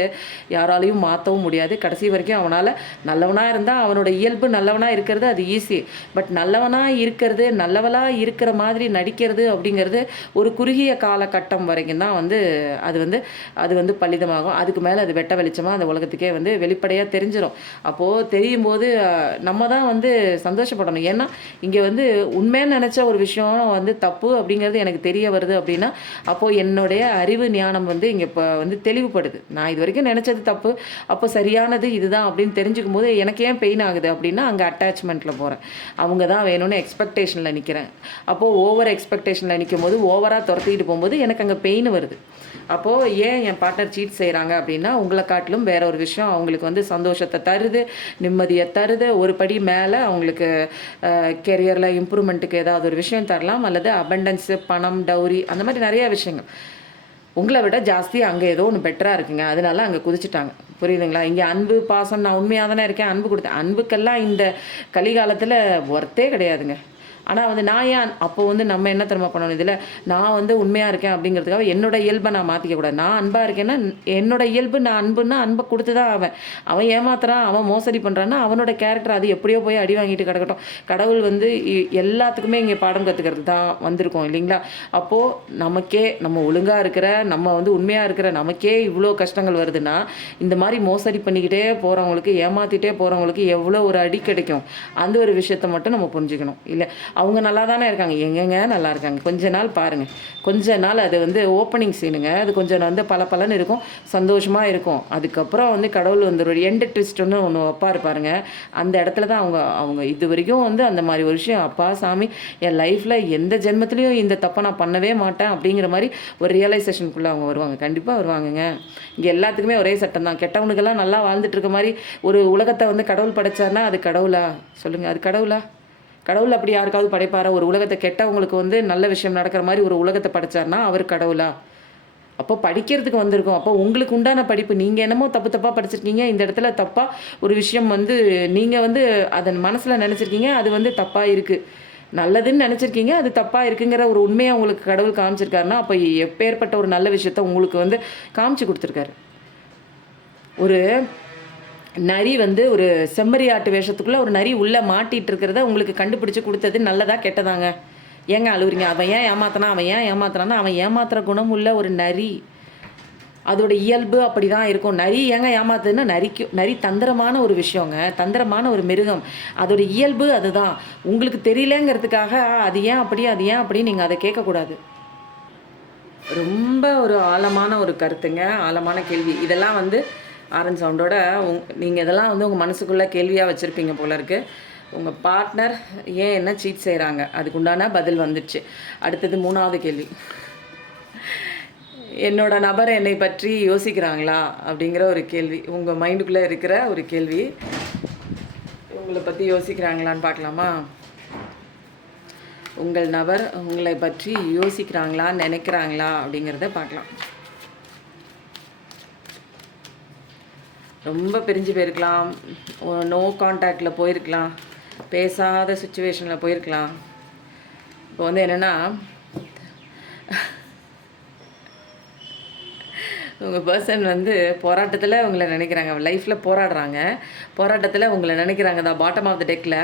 யாராலையும் மாற்றவும் முடியாது. கடைசி வரைக்கும் அவனால் நல்லவனாக இருந்தால் அவனோட இயல்பு நல்லவனாக இருக்கிறது அது ஈஸி. பட் நல்லவனாக இருக்கிறது, நல்லவளாக இருக்கிற மாதிரி நடிக்கிறது அப்படிங்கிறது ஒரு குறுகிய காலகட்டம் வரைக்கும் தான் வந்து அது வந்து பலிதமாகும். அதுக்கு மேலே அது வெட்ட வெளிச்சமாக அந்த உலகத்துக்கே வந்து வெளிப்படையாக தெரிஞ்சிடும். அப்போது தெரியும் போது நம்ம தான் வந்து சந்தோஷப்படணும். ஏன்னா இங்கே வந்து உண்மைன்னு நினச்ச ஒரு விஷயம் வந்து தப்பு அப்படிங்கிறது எனக்கு தெரிய வருது அப்படின்னா, அப்போது என்னுடைய அறிவு ஞானம் வந்து இங்கே இப்போ வந்து தெளிவுபடுது. நான் இது வரைக்கும் நினச்சது தப்பு, அப்போ சரியானது இதுதான் அப்படின்னு தெரிஞ்சுக்கும் போது எனக்கு ஏன் பெயின் ஆகுது அப்படின்னா, அங்கே அட்டாச்மெண்ட்டில் போகிறேன். அவங்க தான் வேணும்னு எக்ஸ்பெக்டேஷனில் நிற்கிறேன். அப்போது ஓவர் எக்ஸ்பெக்டேஷனில் நிற்கும் போது ஓவராக துரத்திக்கிட்டு போகும்போது எனக்கு அங்கே பெயின் வருது. அப்போது ஏன் என் பார்ட்னர் சீட் செய்கிறாங்க அப்படின்னா, உங்களை காட்டிலும் வேற ஒரு விஷயம் அவங்களுக்கு வந்து சந்தோஷத்தை தருது, நிம்மதியை தருது. ஒரு படி மேலே அவங்களுக்கு கெரியரில் இம்ப்ரூவ்மெண்ட்டுக்கு ஏதாவது ஒரு விஷயம் தரலாம், அல்லது அபண்டன்ஸு, பணம், டவுரி, அந்த மாதிரி நிறையா விஷயங்கள் உங்களை விட ஜாஸ்தி அங்கே ஏதோ ஒன்று பெட்டராக இருக்குங்க. அதனால அங்கே குதிச்சுட்டாங்க. புரியுதுங்களா? இங்கே அன்பு, பாசம், நான் உண்மையாக தானே இருக்கேன், அன்பு கொடுத்தேன். அன்புக்கெல்லாம் இந்த கலிகாலத்தில் ஒர்த்தே கிடையாதுங்க. ஆனால் வந்து நான் ஏன் அப்போ வந்து நம்ம என்ன தெரியுமா பண்ணணும், இதில் நான் வந்து உண்மையாக இருக்கேன் அப்படிங்கிறதுக்காக என்னோட இயல்பை நான் மாற்றிக்கக்கூடாது. நான் அன்பாக இருக்கேன்னா என்னோட இயல்பு, நான் அன்புன்னா அன்பை கொடுத்து தான் அவன் ஏமாத்துறான், அவன் மோசடி பண்ணுறான்னா அவனோட கேரக்டர் அது எப்படியோ போய் அடி வாங்கிட்டு கிடக்கட்டும். கடவுள் வந்து எல்லாத்துக்குமே இங்கே பாடம் கற்றுக்கிறது தான் வந்திருக்கோம் இல்லைங்களா? அப்போது நம்ம ஒழுங்காக இருக்கிற, நம்ம வந்து உண்மையாக இருக்கிற நமக்கே இவ்வளோ கஷ்டங்கள் வருதுன்னா, இந்த மாதிரி மோசடி பண்ணிக்கிட்டே போகிறவங்களுக்கு, ஏமாற்றிட்டே போகிறவங்களுக்கு எவ்வளோ ஒரு அடி கிடைக்கும், அந்த ஒரு விஷயத்தை மட்டும் நம்ம புரிஞ்சுக்கணும் இல்லை? அவங்க நல்லா தானே இருக்காங்க. எங்கங்க நல்லா இருக்காங்க. கொஞ்ச நாள் பாருங்கள். கொஞ்ச நாள் அது வந்து ஓப்பனிங் சீனுங்க. அது கொஞ்சம் வந்து பளபளன்னு இருக்கும். சந்தோஷமாக இருக்கும். அதுக்கப்புறம் வந்து கடவுள் வந்து ஒரு எண்டு ட்விஸ்ட்டுன்னு ஒன்று வைப்பாரு பாருங்க. அந்த இடத்துல தான் அவங்க அவங்க இதுவரைக்கும் வந்து அந்த மாதிரி ஒரு விஷயம், அப்பா சாமி என் லைஃப்பில் எந்த ஜென்மத்திலையும் இந்த தப்பை நான் பண்ணவே மாட்டேன் அப்படிங்கிற மாதிரி ஒரு ரியலைசேஷனுக்குள்ளே அவங்க வருவாங்க. கண்டிப்பாக வருவாங்கங்க. இங்கே எல்லாத்துக்குமே ஒரே சட்டம் தான். கெட்டவனுக்கெல்லாம் நல்லா வாழ்ந்துட்டு இருக்க மாதிரி ஒரு உலகத்தை வந்து கடவுள் படைச்சார்னா அது கடவுளா சொல்லுங்கள்? அது கடவுளா? கடவுள் அப்படி யாருக்காவது படைப்பாரா? ஒரு உலகத்தை கெட்டவங்களுக்கு வந்து நல்ல விஷயம் நடக்கிற மாதிரி ஒரு உலகத்தை படைச்சார்னா அவர் கடவுளா? அப்போ படிக்கிறதுக்கு வந்திருக்கோம். அப்போ உங்களுக்கு உண்டான படிப்பு நீங்கள் என்னமோ தப்பு தப்பாக படிச்சிருக்கீங்க. இந்த இடத்துல தப்பாக ஒரு விஷயம் வந்து நீங்கள் வந்து அதன் மனசில் நினச்சிருக்கீங்க. அது வந்து தப்பாக இருக்குது. நல்லதுன்னு நினச்சிருக்கீங்க. அது தப்பாக இருக்குங்கிற ஒரு உண்மையை உங்களுக்கு கடவுள் காமிச்சிருக்காருன்னா, அப்போ எப்பேற்பட்ட ஒரு நல்ல விஷயத்த உங்களுக்கு வந்து காமிச்சு கொடுத்துருக்காரு. ஒரு நரி வந்து ஒரு செம்மறியாட்டு வேஷத்துக்குள்ளே ஒரு நரி உள்ளே மாட்டிகிட்டு இருக்கிறத உங்களுக்கு கண்டுபிடிச்சி கொடுத்தது நல்லதா கெட்டதாங்க? ஏங்க அழுவுறீங்க? அவன் ஏன் ஏமாத்துறான்னா அவன் ஏமாத்துற குணம் உள்ள ஒரு நரி. அதோட இயல்பு அப்படி தான் இருக்கும். நரி ஏங்க ஏமாத்துதுன்னா நரி தந்திரமான ஒரு விஷயங்க. தந்திரமான ஒரு மிருகம். அதோட இயல்பு அதுதான். உங்களுக்கு தெரியலங்கிறதுக்காக அது ஏன் அப்படி நீங்கள் அதை கேட்கக்கூடாது. ரொம்ப ஒரு ஆழமான ஒரு கருத்துங்க. ஆழமான கேள்வி. இதெல்லாம் வந்து ஆரன் சவுண்டோட நீங்கள் இதெல்லாம் வந்து உங்கள் மனசுக்குள்ளே கேள்வியாக வச்சுருப்பீங்க போல இருக்குது. உங்கள் பார்ட்னர் ஏன் என்ன சீட் செய்கிறாங்க? அதுக்கு உண்டான பதில் வந்துடுச்சு. அடுத்தது 3வது கேள்வி. என்னோட நபர் என்னை பற்றி யோசிக்கிறாங்களா? அப்படிங்கிற ஒரு கேள்வி. உங்கள் மைண்டுக்குள்ளே இருக்கிற ஒரு கேள்வி. உங்களை பற்றி யோசிக்கிறாங்களான்னு பார்க்கலாமா? உங்கள் நபர் உங்களை பற்றி யோசிக்கிறாங்களா, நினைக்கிறாங்களா அப்படிங்கிறத பார்க்கலாம். ரொம்ப பிரிஞ்சு போயிருக்கலாம். நோ கான்டாக்டில் போயிருக்கலாம். பேசாத சுச்சுவேஷனில் போயிருக்கலாம். இப்போ வந்து என்னென்னா, உங்கள் பர்சன் வந்து போராட்டத்தில் உங்களை நினைக்கிறாங்க. லைஃப்பில் போராடுறாங்க. போராட்டத்தில் உங்களை நினைக்கிறாங்க தான் பாட்டம் ஆஃப் த டெக்கில்.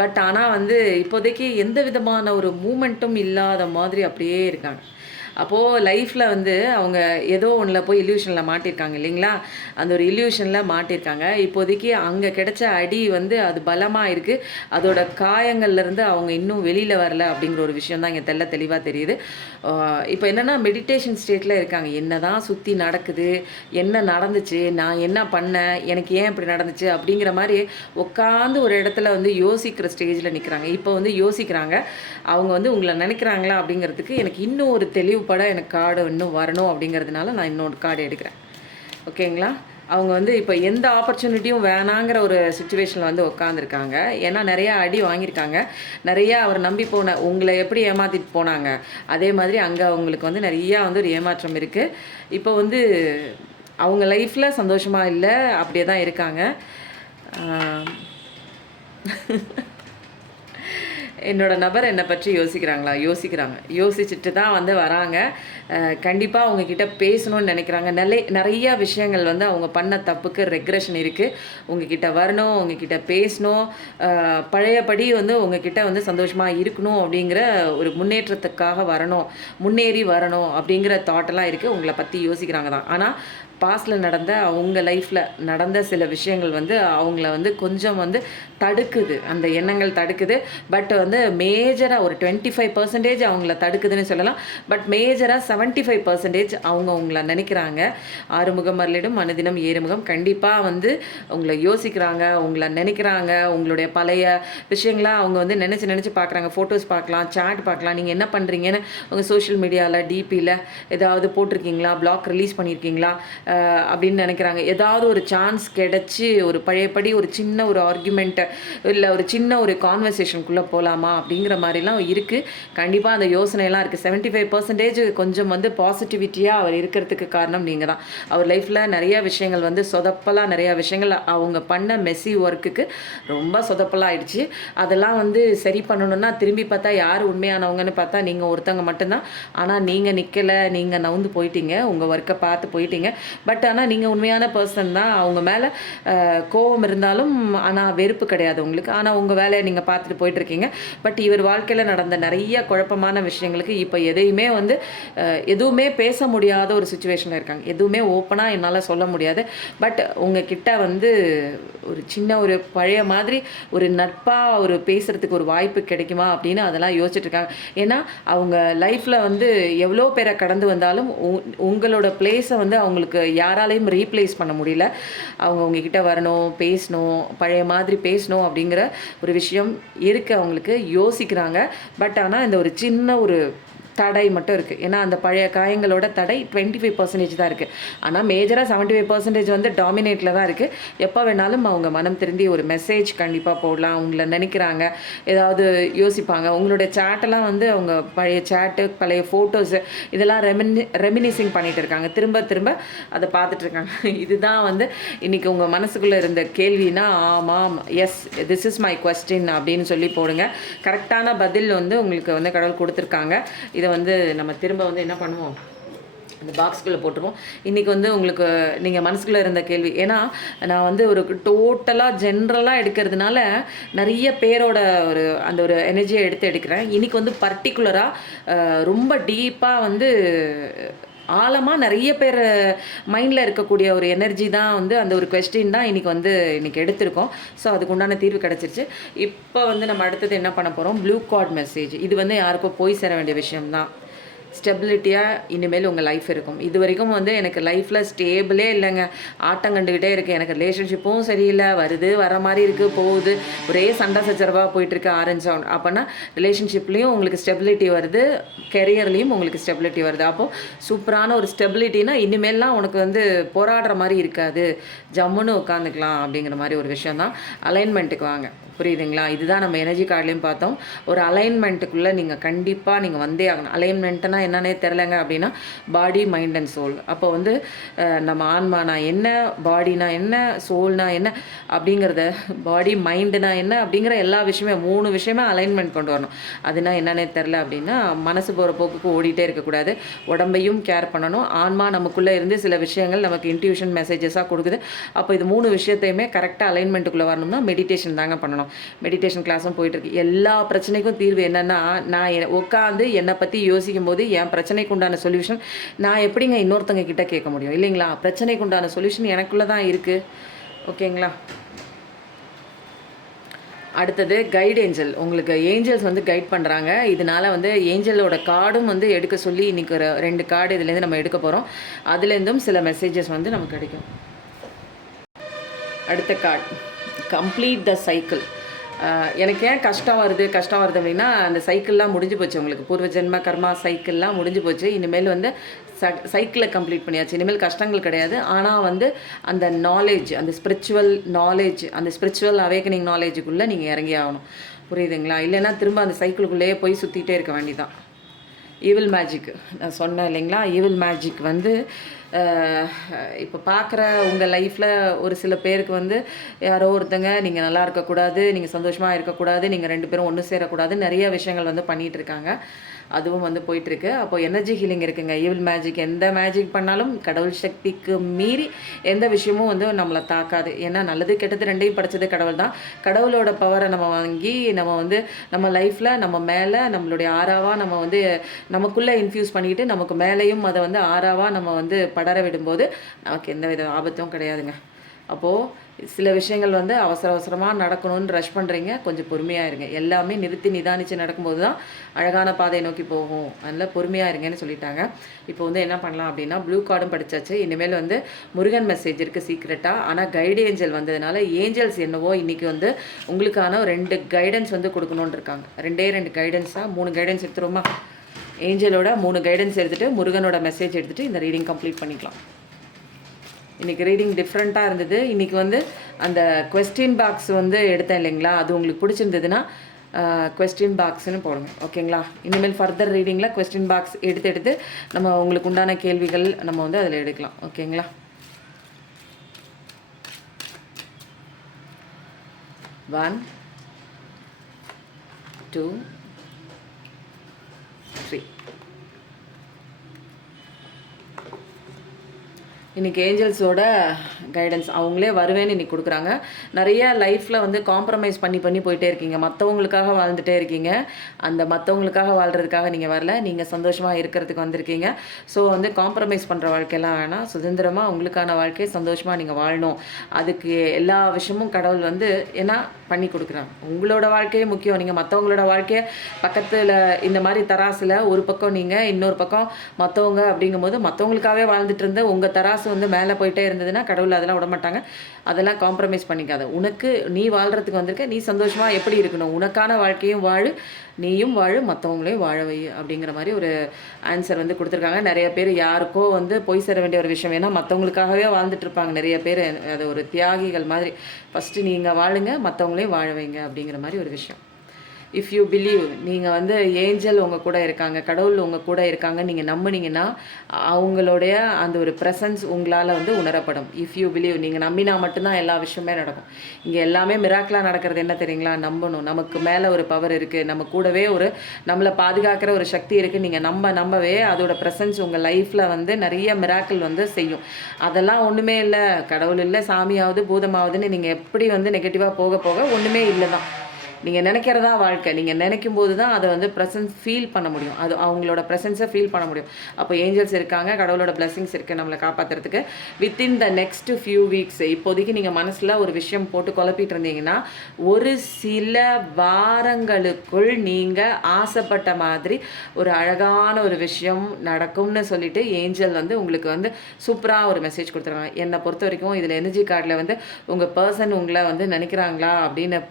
பட் ஆனால் வந்து இப்போதைக்கு எந்த விதமான ஒரு மூமெண்ட்டும் இல்லாத மாதிரி அப்படியே இருக்காங்க. அப்போது லைஃப்பில் வந்து அவங்க ஏதோ ஒன்றில் போய் இல்யூஷனில் மாட்டியிருக்காங்க இல்லைங்களா? அந்த ஒரு இல்யூஷனில் மாட்டியிருக்காங்க. இப்போதைக்கு அங்கே கிடைச்ச அடி வந்து அது பலமாக இருக்குது. அதோட காயங்கள்லேருந்து அவங்க இன்னும் வெளியில் வரல அப்படிங்கிற ஒரு விஷயம் தான் இங்கே தெளிவாக தெரியுது. இப்போ என்னென்னா மெடிடேஷன் ஸ்டேட்டில் இருக்காங்க. என்ன தான் சுற்றி நடக்குது, என்ன நடந்துச்சு, நான் என்ன பண்ணேன், எனக்கு ஏன் இப்படி நடந்துச்சு அப்படிங்கிற மாதிரி உட்காந்து ஒரு இடத்துல வந்து யோசிக்கிற ஸ்டேஜில் நிற்கிறாங்க. இப்போ வந்து யோசிக்கிறாங்க. அவங்க வந்து உங்களை நினைக்கிறாங்களா அப்படிங்கிறதுக்கு எனக்கு இன்னும் ஒரு தெளிவுபட எனக்கு கார்டு இன்னும் வரணும் அப்படிங்கிறதுனால நான் இன்னொரு கார்டு எடுக்கிறேன். ஓகேங்களா? அவங்க வந்து இப்போ எந்த ஆப்பர்ச்சுனிட்டியும் வேணாங்கிற ஒரு சுச்சுவேஷனில் வந்து உட்காந்துருக்காங்க. ஏன்னா நிறையா அடி வாங்கியிருக்காங்க. நிறையா அவர் நம்பி போன உங்களை எப்படி ஏமாற்றிட்டு போனாங்க, அதே மாதிரி அங்கே அவங்களுக்கு வந்து நிறையா வந்து ஒரு ஏமாற்றம் இருக்குது. இப்போ வந்து அவங்க லைஃப்பில் சந்தோஷமாக இல்லை, அப்படியே தான் இருக்காங்க. என்னோட நபர் என்னை பற்றி யோசிக்கிறாங்களா? யோசிச்சுட்டு தான் வந்து வராங்க. கண்டிப்பாக அவங்கக்கிட்ட பேசணும்னு நினைக்கிறாங்க. நிறையா விஷயங்கள் வந்து அவங்க பண்ண தப்புக்கு ரெக்ரெஷன் இருக்குது. உங்ககிட்ட வரணும், உங்ககிட்ட பேசணும், பழையபடி வந்து உங்ககிட்ட வந்து சந்தோஷமாக இருக்கணும் அப்படிங்கிற ஒரு முன்னேற்றத்துக்காக முன்னேறி வரணும் அப்படிங்கிற தாட்டெல்லாம் இருக்குது. உங்களை பற்றி யோசிக்கிறாங்க தான். ஆனால் பாஸ்டில் நடந்த அவங்க லைஃப்பில் நடந்த சில விஷயங்கள் வந்து அவங்கள வந்து கொஞ்சம் வந்து தடுக்குது. அந்த எண்ணங்கள் தடுக்குது. பட் வந்து மேஜராக ஒரு 25% அவங்கள தடுக்குதுன்னு சொல்லலாம். பட் மேஜராக 75% அவங்க உங்களை நினைக்கிறாங்க. ஆறுமுகம் மருளிடும் மனதினம் ஏறுமுகம். கண்டிப்பாக வந்து உங்களை யோசிக்கிறாங்க, உங்களை நினைக்கிறாங்க. உங்களுடைய பழைய விஷயங்களாக அவங்க வந்து நினச்சி பார்க்குறாங்க. ஃபோட்டோஸ் பார்க்கலாம், சாட் பார்க்கலாம். நீங்கள் என்ன பண்ணுறீங்கன்னு உங்கள் சோஷியல் மீடியாவில் டிபியில் ஏதாவது போட்டிருக்கீங்களா, பிளாக் ரிலீஸ் பண்ணியிருக்கீங்களா அப்படின்னு நினைக்கிறாங்க. ஏதாவது ஒரு சான்ஸ் கிடச்சி ஒரு பழையபடி ஒரு சின்ன ஒரு ஆர்குமெண்ட்டை இல்லை ஒரு சின்ன ஒரு கான்வர்சேஷனுக்குள்ளே போகலாமா அப்படிங்கிற மாதிரிலாம் இருக்குது. கண்டிப்பாக அந்த யோசனையெல்லாம் இருக்குது. 75% கொஞ்சம் வந்து பாசிட்டிவிட்டியாக அவர் இருக்கிறதுக்கு காரணம் நீங்கள் தான். அவர் லைஃப்பில் நிறைய விஷயங்கள் வந்து சொதப்பலாக நிறையா விஷயங்கள் அவங்க பண்ண மெஸ்ஸி ஒர்க்குக்கு ரொம்ப சொதப்பலாகிடுச்சு. அதெல்லாம் வந்து சரி பண்ணணுன்னா திரும்பி பார்த்தா யார் உண்மையானவங்கன்னு பார்த்தா நீங்கள் ஒருத்தவங்க மட்டும்தான். ஆனால் நீங்கள் நிற்கலை, நீங்கள் நவுந்து போயிட்டீங்க, உங்கள் ஒர்க்கை பார்த்து போயிட்டீங்க. பட் ஆனால் நீங்கள் உண்மையான பர்சன் தான். அவங்க மேலே கோபம் இருந்தாலும் ஆனால் வெறுப்பு கிடையாது உங்களுக்கு. ஆனால் உங்கள் வேலையை நீங்கள் பார்த்துட்டு போயிட்டுருக்கீங்க. பட் இவர் வாழ்க்கையில் நடந்த நிறைய குழப்பமான விஷயங்களுக்கு இப்போ எதையுமே வந்து எதுவுமே பேச முடியாத ஒரு சுச்சுவேஷனில் இருக்காங்க. எதுவுமே ஓப்பனாக என்னால் சொல்ல முடியாது. பட் உங்ககிட்ட வந்து ஒரு சின்ன ஒரு பழைய மாதிரி ஒரு நட்பாக ஒரு பேசுகிறதுக்கு ஒரு வாய்ப்பு கிடைக்குமா அப்படின்னு அதெல்லாம் யோசிச்சுட்ருக்காங்க. ஏன்னா அவங்க லைஃப்பில் வந்து எவ்வளோ பேரை கடந்து வந்தாலும் உங்களோட பிளேஸை வந்து அவங்களுக்கு யாராலையும் ரீப்ளேஸ் பண்ண முடியல. அவங்க உங்ககிட்ட வரணும், பேசணும், பழைய மாதிரி பேசணும் அப்படிங்கிற ஒரு விஷயம் இருக்குது. அவங்களுக்கு யோசிக்கிறாங்க. பட் ஆனால் இந்த ஒரு சின்ன ஒரு தடை மட்டும் இருக்குது. ஏன்னா அந்த பழைய காயங்களோட தடை 25% தான் இருக்குது. ஆனால் மேஜராக 75% வந்து டாமினேட்டில் தான் இருக்குது. எப்போ வேணாலும் அவங்க மனம் திருந்தி ஒரு மெசேஜ் கண்டிப்பாக போடலாம். அவங்கள நினைக்கிறாங்க, ஏதாவது யோசிப்பாங்க. உங்களுடைய சேட்டெல்லாம் வந்து அவங்க பழைய சேட்டு, பழைய ஃபோட்டோஸு இதெல்லாம் ரெமினிசிங் பண்ணிகிட்டு இருக்காங்க. திரும்ப திரும்ப அதை பார்த்துட்ருக்காங்க. இதுதான் வந்து இன்றைக்கி உங்கள் மனசுக்குள்ளே இருந்த கேள்வினா, ஆமாம், yes, this is my question அப்படின்னு சொல்லி போடுங்க. கரெக்டான பதில் வந்து உங்களுக்கு வந்து கடவுள் கொடுத்துருக்காங்க. இதை வந்து நம்ம திரும்ப வந்து என்ன பண்ணுவோம், அந்த பாக்ஸ்குள்ளே போட்டுருவோம். இன்றைக்கி வந்து உங்களுக்கு நீங்கள் மனசுக்குள்ளே இருந்த கேள்வி, ஏன்னா நான் வந்து ஒரு டோட்டலாக ஜென்ரலாக எடுக்கிறதுனால நிறைய பேரோட ஒரு அந்த ஒரு எனர்ஜியை எடுக்கிறேன். இன்றைக்கி வந்து பர்டிகுலராக ரொம்ப டீப்பாக வந்து ஆழமாக நிறைய பேர் மைண்டில் இருக்கக்கூடிய ஒரு எனர்ஜி தான் வந்து அந்த ஒரு கொஸ்டின் தான் இன்றைக்கி எடுத்திருக்கோம். ஸோ அதுக்கு உண்டான தீர்வு கிடச்சிருச்சு. இப்போ வந்து நம்ம அடுத்தது என்ன பண்ண போகிறோம், ப்ளூ கார்ட் மெசேஜ். இது வந்து யாருக்கோ போய் சேர வேண்டிய விஷயம்தான். ஸ்டெபிலிட்டியாக இனிமேல் உங்கள் லைஃப் இருக்கும். இது வரைக்கும் வந்து எனக்கு லைஃப்பில் ஸ்டேபிளே இல்லைங்க, ஆட்டம் கண்டுக்கிட்டே இருக்குது. எனக்கு ரிலேஷன்ஷிப்பும் சரியில்லை, வருது வர மாதிரி இருக்குது, போகுது, ஒரே சண்டை சச்சரவாக போயிட்டுருக்கு ஆரஞ்சு சவுண்ட். அப்போனா ரிலேஷன்ஷிப்லேயும் உங்களுக்கு ஸ்டெபிலிட்டி வருது, கெரியர்லேயும் உங்களுக்கு ஸ்டெபிலிட்டி வருது. அப்போது சூப்பரான ஒரு ஸ்டெபிலிட்டினா இனிமேல்லாம் உனக்கு வந்து போராடுற மாதிரி இருக்காது, ஜம்முன்னு உட்காந்துக்கலாம் அப்படிங்கிற மாதிரி ஒரு விஷயம் தான். அலைன்மெண்ட்டுக்கு வாங்க, புரியுதுங்களா? இதுதான் நம்ம எனர்ஜி கார்ட்லேயும் பார்த்தோம். ஒரு அலைன்மெண்ட்டுக்குள்ளே நீங்கள் கண்டிப்பாக நீங்கள் வந்தே ஆகணும். அலைன்மெண்ட்டுனா என்னன்னே தெரிலங்க அப்படின்னா, பாடி, மைண்ட் அண்ட் சோல். அப்போ வந்து நம்ம ஆன்மானா என்ன, பாடினா என்ன, சோல்னா என்ன அப்படிங்கிறத, பாடி மைண்டுனா என்ன அப்படிங்கிற எல்லா விஷயமே 3 விஷயமே அலைன்மெண்ட் கொண்டு வரணும். அதுனா என்னன்னே தெரில அப்படின்னா, மனசு போகிற போக்குக்கு ஓடிட்டே இருக்கக்கூடாது, உடம்பையும் கேர் பண்ணணும். ஆன்மா நமக்குள்ளே இருந்து சில விஷயங்கள் நமக்கு இன்ட்யூஷன் மெசேஜஸாக கொடுக்குது. அப்போ இது 3 விஷயத்தையுமே கரெக்டாக அலைன்மெண்ட்டுக்குள்ளே வரணும்னா மெடிடேஷன் தாங்க பண்ணணும். மெடிடேஷன் கிளாஸும் போயிட்டுருக்கு. எல்லா பிரச்சனைக்கும் தீர்வு என்னென்னா, நான் உட்காந்து என்னை பற்றி யோசிக்கும் போது என் பிரச்சனைக்கு உண்டான சொல்யூஷன் நான் எப்படிங்க இன்னொருத்தங்க கிட்ட கேட்க முடியும், இல்லைங்களா? பிரச்சனைக்கு உண்டான சொல்யூஷன் எனக்குள்ளே தான் இருக்குது. ஓகேங்களா? அடுத்தது கைட் ஏஞ்சல். உங்களுக்கு ஏஞ்சல்ஸ் வந்து கைட் பண்ணுறாங்க. இதனால் வந்து ஏஞ்சலோட கார்டும் வந்து எடுக்க சொல்லி இன்றைக்கி ஒரு 2 கார்டு இதுலேருந்து நம்ம எடுக்க போகிறோம். அதுலேருந்தும் சில மெசேஜஸ் வந்து நமக்கு கிடைக்கும். அடுத்த கார்டு, கம்ப்ளீட் த சைக்கிள். எனக்கு ஏன் கஷ்டம் வருது அப்படின்னா, அந்த சைக்கிள்லாம் முடிஞ்சு போச்சு. உங்களுக்கு பூர்வ ஜென்ம கர்மா சைக்கிள்லாம் முடிஞ்சு போச்சு. இனிமேல் வந்து சைக்கிளை கம்ப்ளீட் பண்ணியாச்சு. இனிமேல் கஷ்டங்கள் கிடையாது. ஆனால் வந்து அந்த நாலேஜ், அந்த ஸ்பிரிச்சுவல் நாலேஜ், அந்த ஸ்பிரிச்சுவல் அவேக்கனிங் நாலேஜுக்குள்ளே நீங்கள் இறங்கி ஆகணும். புரியுதுங்களா? இல்லைன்னா திரும்ப அந்த சைக்கிளுக்குள்ளேயே போய் சுற்றிட்டே இருக்க வேண்டியதான். ஈவில் மேஜிக் நான் சொன்னேன் இல்லைங்களா? ஈவில் மேஜிக் வந்து இப்போ பார்க்குற உங்கள் லைஃப்பில் ஒரு சில பேருக்கு வந்து யாரோ ஒருத்தங்க நீங்கள் நல்லா இருக்கக்கூடாது, நீங்கள் சந்தோஷமாக இருக்கக்கூடாது, நீங்கள் 2 பேரும் ஒன்று சேரக்கூடாது, நிறைய விஷயங்கள் வந்து பண்ணிகிட்ருக்காங்க. அதுவும் வந்து போயிட்டுருக்கு. அப்போது எனர்ஜி ஹீலிங் இருக்குங்க. ஈவில் மேஜிக், எந்த மேஜிக் பண்ணாலும் கடவுள் சக்திக்கு மீறி எந்த விஷயமும் வந்து நம்மளை தாக்காது. ஏன்னா நல்லது கெட்டது 2ஐயும் படைச்சது கடவுள் தான். கடவுளோட பவரை நம்ம வாங்கி நம்ம வந்து நம்ம லைஃப்பில் நம்ம மேலே நம்மளுடைய ஆறாவாக நம்ம வந்து நமக்குள்ளே இன்ஃப்யூஸ் பண்ணிக்கிட்டு நமக்கு மேலேயும் அதை வந்து ஆறாவாக நம்ம வந்து படர விடும்போது நமக்கு எந்த வித ஆபத்தும் கிடையாதுங்க. அப்போது சில விஷயங்கள் வந்து அவசரமாக நடக்கணும்னு ரஷ் பண்ணுறீங்க, கொஞ்சம் பொறுமையாக இருங்க. எல்லாமே நிறுத்தி நிதானித்து நடக்கும்போது தான் அழகான பாதையை நோக்கி போகும். அதனால் பொறுமையாக இருங்கன்னு சொல்லிட்டாங்க. இப்போ வந்து என்ன பண்ணலாம் அப்படின்னா, ப்ளூ கார்டும் படித்தாச்சு. இனிமேல் வந்து முருகன் மெசேஜ் இருக்குது சீக்ரெட்டாக. ஆனால் கைடு ஏஞ்சல் வந்ததுனால ஏஞ்சல்ஸ் என்னவோ இன்றைக்கி வந்து உங்களுக்கான 2 கைடன்ஸ் வந்து கொடுக்கணுன்னு இருக்காங்க. 2 கைடன்ஸாக 3 கைடன்ஸ் எடுத்துருவோமா? ஏஞ்சலோட 3 கைடன்ஸ் எடுத்துகிட்டு முருகனோட மெசேஜ் எடுத்துகிட்டு இந்த ரீடிங் கம்ப்ளீட் பண்ணிக்கலாம். இன்றைக்கி ரீடிங் டிஃப்ரெண்ட்டாக இருந்தது. இன்றைக்கி வந்து அந்த கொஸ்டின் பாக்ஸ் வந்து எடுத்தேன் இல்லைங்களா? அது உங்களுக்கு பிடிச்சிருந்ததுன்னா கொஸ்டின் பாக்ஸ்னு போடுங்க. ஓகேங்களா? இனிமேல் ஃபர்தர் ரீடிங்கில் கொஸ்டின் பாக்ஸ் எடுத்து நம்ம உங்களுக்கு உண்டான கேள்விகள் நம்ம வந்து அதில் எடுக்கலாம். ஓகேங்களா? One, 2, 3. இன்றைக்கி ஏஞ்சல்ஸோட கைடன்ஸ் அவங்களே வருவேன்னு இன்றைக்கி கொடுக்குறாங்க. நிறைய லைஃப்பில் வந்து காம்ப்ரமைஸ் பண்ணி போயிட்டே இருக்கீங்க. மற்றவங்களுக்காக வாழ்ந்துகிட்டே இருக்கீங்க. அந்த மற்றவங்களுக்காக வாழ்கிறதுக்காக நீங்கள் வரல. நீங்கள் சந்தோஷமாக இருக்கிறதுக்கு வந்திருக்கீங்க. ஸோ வந்து காம்ப்ரமைஸ் பண்ணுற வாழ்க்கையெல்லாம் வேணாம். சுதந்திரமாக உங்களுக்கான வாழ்க்கையை சந்தோஷமாக நீங்கள் வாழணும். அதுக்கு எல்லா விஷயமும் கடவுள் வந்து ஏன்னா பண்ணி கொடுக்குறாங்க. உங்களோட வாழ்க்கையே முக்கியம். நீங்கள் மற்றவங்களோட வாழ்க்கையை பக்கத்தில் இந்த மாதிரி தராசில் ஒரு பக்கம் நீங்கள் இன்னொரு பக்கம் மற்றவங்க அப்படிங்கும்போது மற்றவங்களுக்காகவே வாழ்ந்துட்டு இருந்த உங்கள் தராசு வந்து மேலே போயிட்டே இருந்ததுன்னா கடவுள் அதெல்லாம் விடமாட்டாங்க. அதெல்லாம் காம்ப்ரமைஸ் பண்ணிக்காத. உனக்கு நீ வாழ்கிறதுக்கு வந்திருக்க, நீ சந்தோஷமாக எப்படி இருக்கணும், உனக்கான வாழ்க்கையும் வாழு, நீயும் வாழு, மற்றவங்களையும் வாழ வை அப்படிங்கிற மாதிரி ஒரு ஆன்சர் வந்து கொடுத்துருக்காங்க. நிறைய பேர் யாருக்கோ வந்து போய் சேர வேண்டிய ஒரு விஷயம். ஏன்னா மற்றவங்களுக்காகவே வாழ்ந்துட்டு இருப்பாங்க நிறைய பேர். அது ஒரு தியாகிகள் மாதிரி. ஃபஸ்ட்டு நீங்கள் வாழுங்க, மற்றவங்களையும் வாழ வைங்க அப்படிங்கிற மாதிரி ஒரு விஷயம். இஃப் யூ பிலீவ், நீங்கள் வந்து ஏஞ்சல் உங்கள் கூட இருக்காங்க, கடவுள் உங்கள் கூட இருக்காங்க, நீங்கள் நம்பினீங்கன்னா அவங்களுடைய அந்த ஒரு ப்ரெசன்ஸ் உங்களால் வந்து உணரப்படும். இஃப் யூ பிலீவ், நீங்கள் நம்பினா மட்டும்தான் எல்லா விஷயமே நடக்கும். இங்கே எல்லாமே மிராக்கலாக நடக்கிறது என்ன தெரியுங்களா? நம்பணும். நமக்கு மேலே ஒரு பவர் இருக்குது, நம்ம கூடவே ஒரு நம்மளை பாதுகாக்கிற ஒரு சக்தி இருக்குது. நீங்கள் நம்பவே அதோட ப்ரெசன்ஸ் உங்கள் லைஃப்பில் வந்து நிறைய மிராக்கிள் வந்து செய்யும். அதெல்லாம் ஒன்றுமே இல்லை, கடவுள் இல்லை, சாமியாவது பூதமாவதுன்னு நீங்கள் எப்படி வந்து நெகட்டிவாக போக போக ஒன்றுமே இல்லை தான். நீங்கள் நினைக்கிறதா வாழ்க்கை. நீங்கள் நினைக்கும் போது தான் அதை வந்து ப்ரெசன்ஸ் ஃபீல் பண்ண முடியும். அது அவங்களோட ப்ரெசன்ஸை ஃபீல் பண்ண முடியும். அப்போ ஏஞ்சல்ஸ் இருக்காங்க, கடவுளோட பிளெஸிங்ஸ் இருக்குது நம்மளை காப்பாற்றுறதுக்கு. Within the next few weeks, இப்போதைக்கு நீங்கள் மனசில் ஒரு விஷயம் போட்டு குழப்பிட்டு இருந்தீங்கன்னா ஒரு சில வாரங்களுக்குள் நீங்கள் ஆசைப்பட்ட மாதிரி ஒரு அழகான ஒரு விஷயம் நடக்கும்னு சொல்லிட்டு ஏஞ்சல் வந்து உங்களுக்கு வந்து சூப்பராக ஒரு மெசேஜ் கொடுத்துருக்காங்க. என்னை பொறுத்த வரைக்கும் இதில் எனர்ஜி கார்டில் வந்து உங்கள் பர்சன் உங்களை வந்து நினைக்கிறாங்களா அப்படின்னு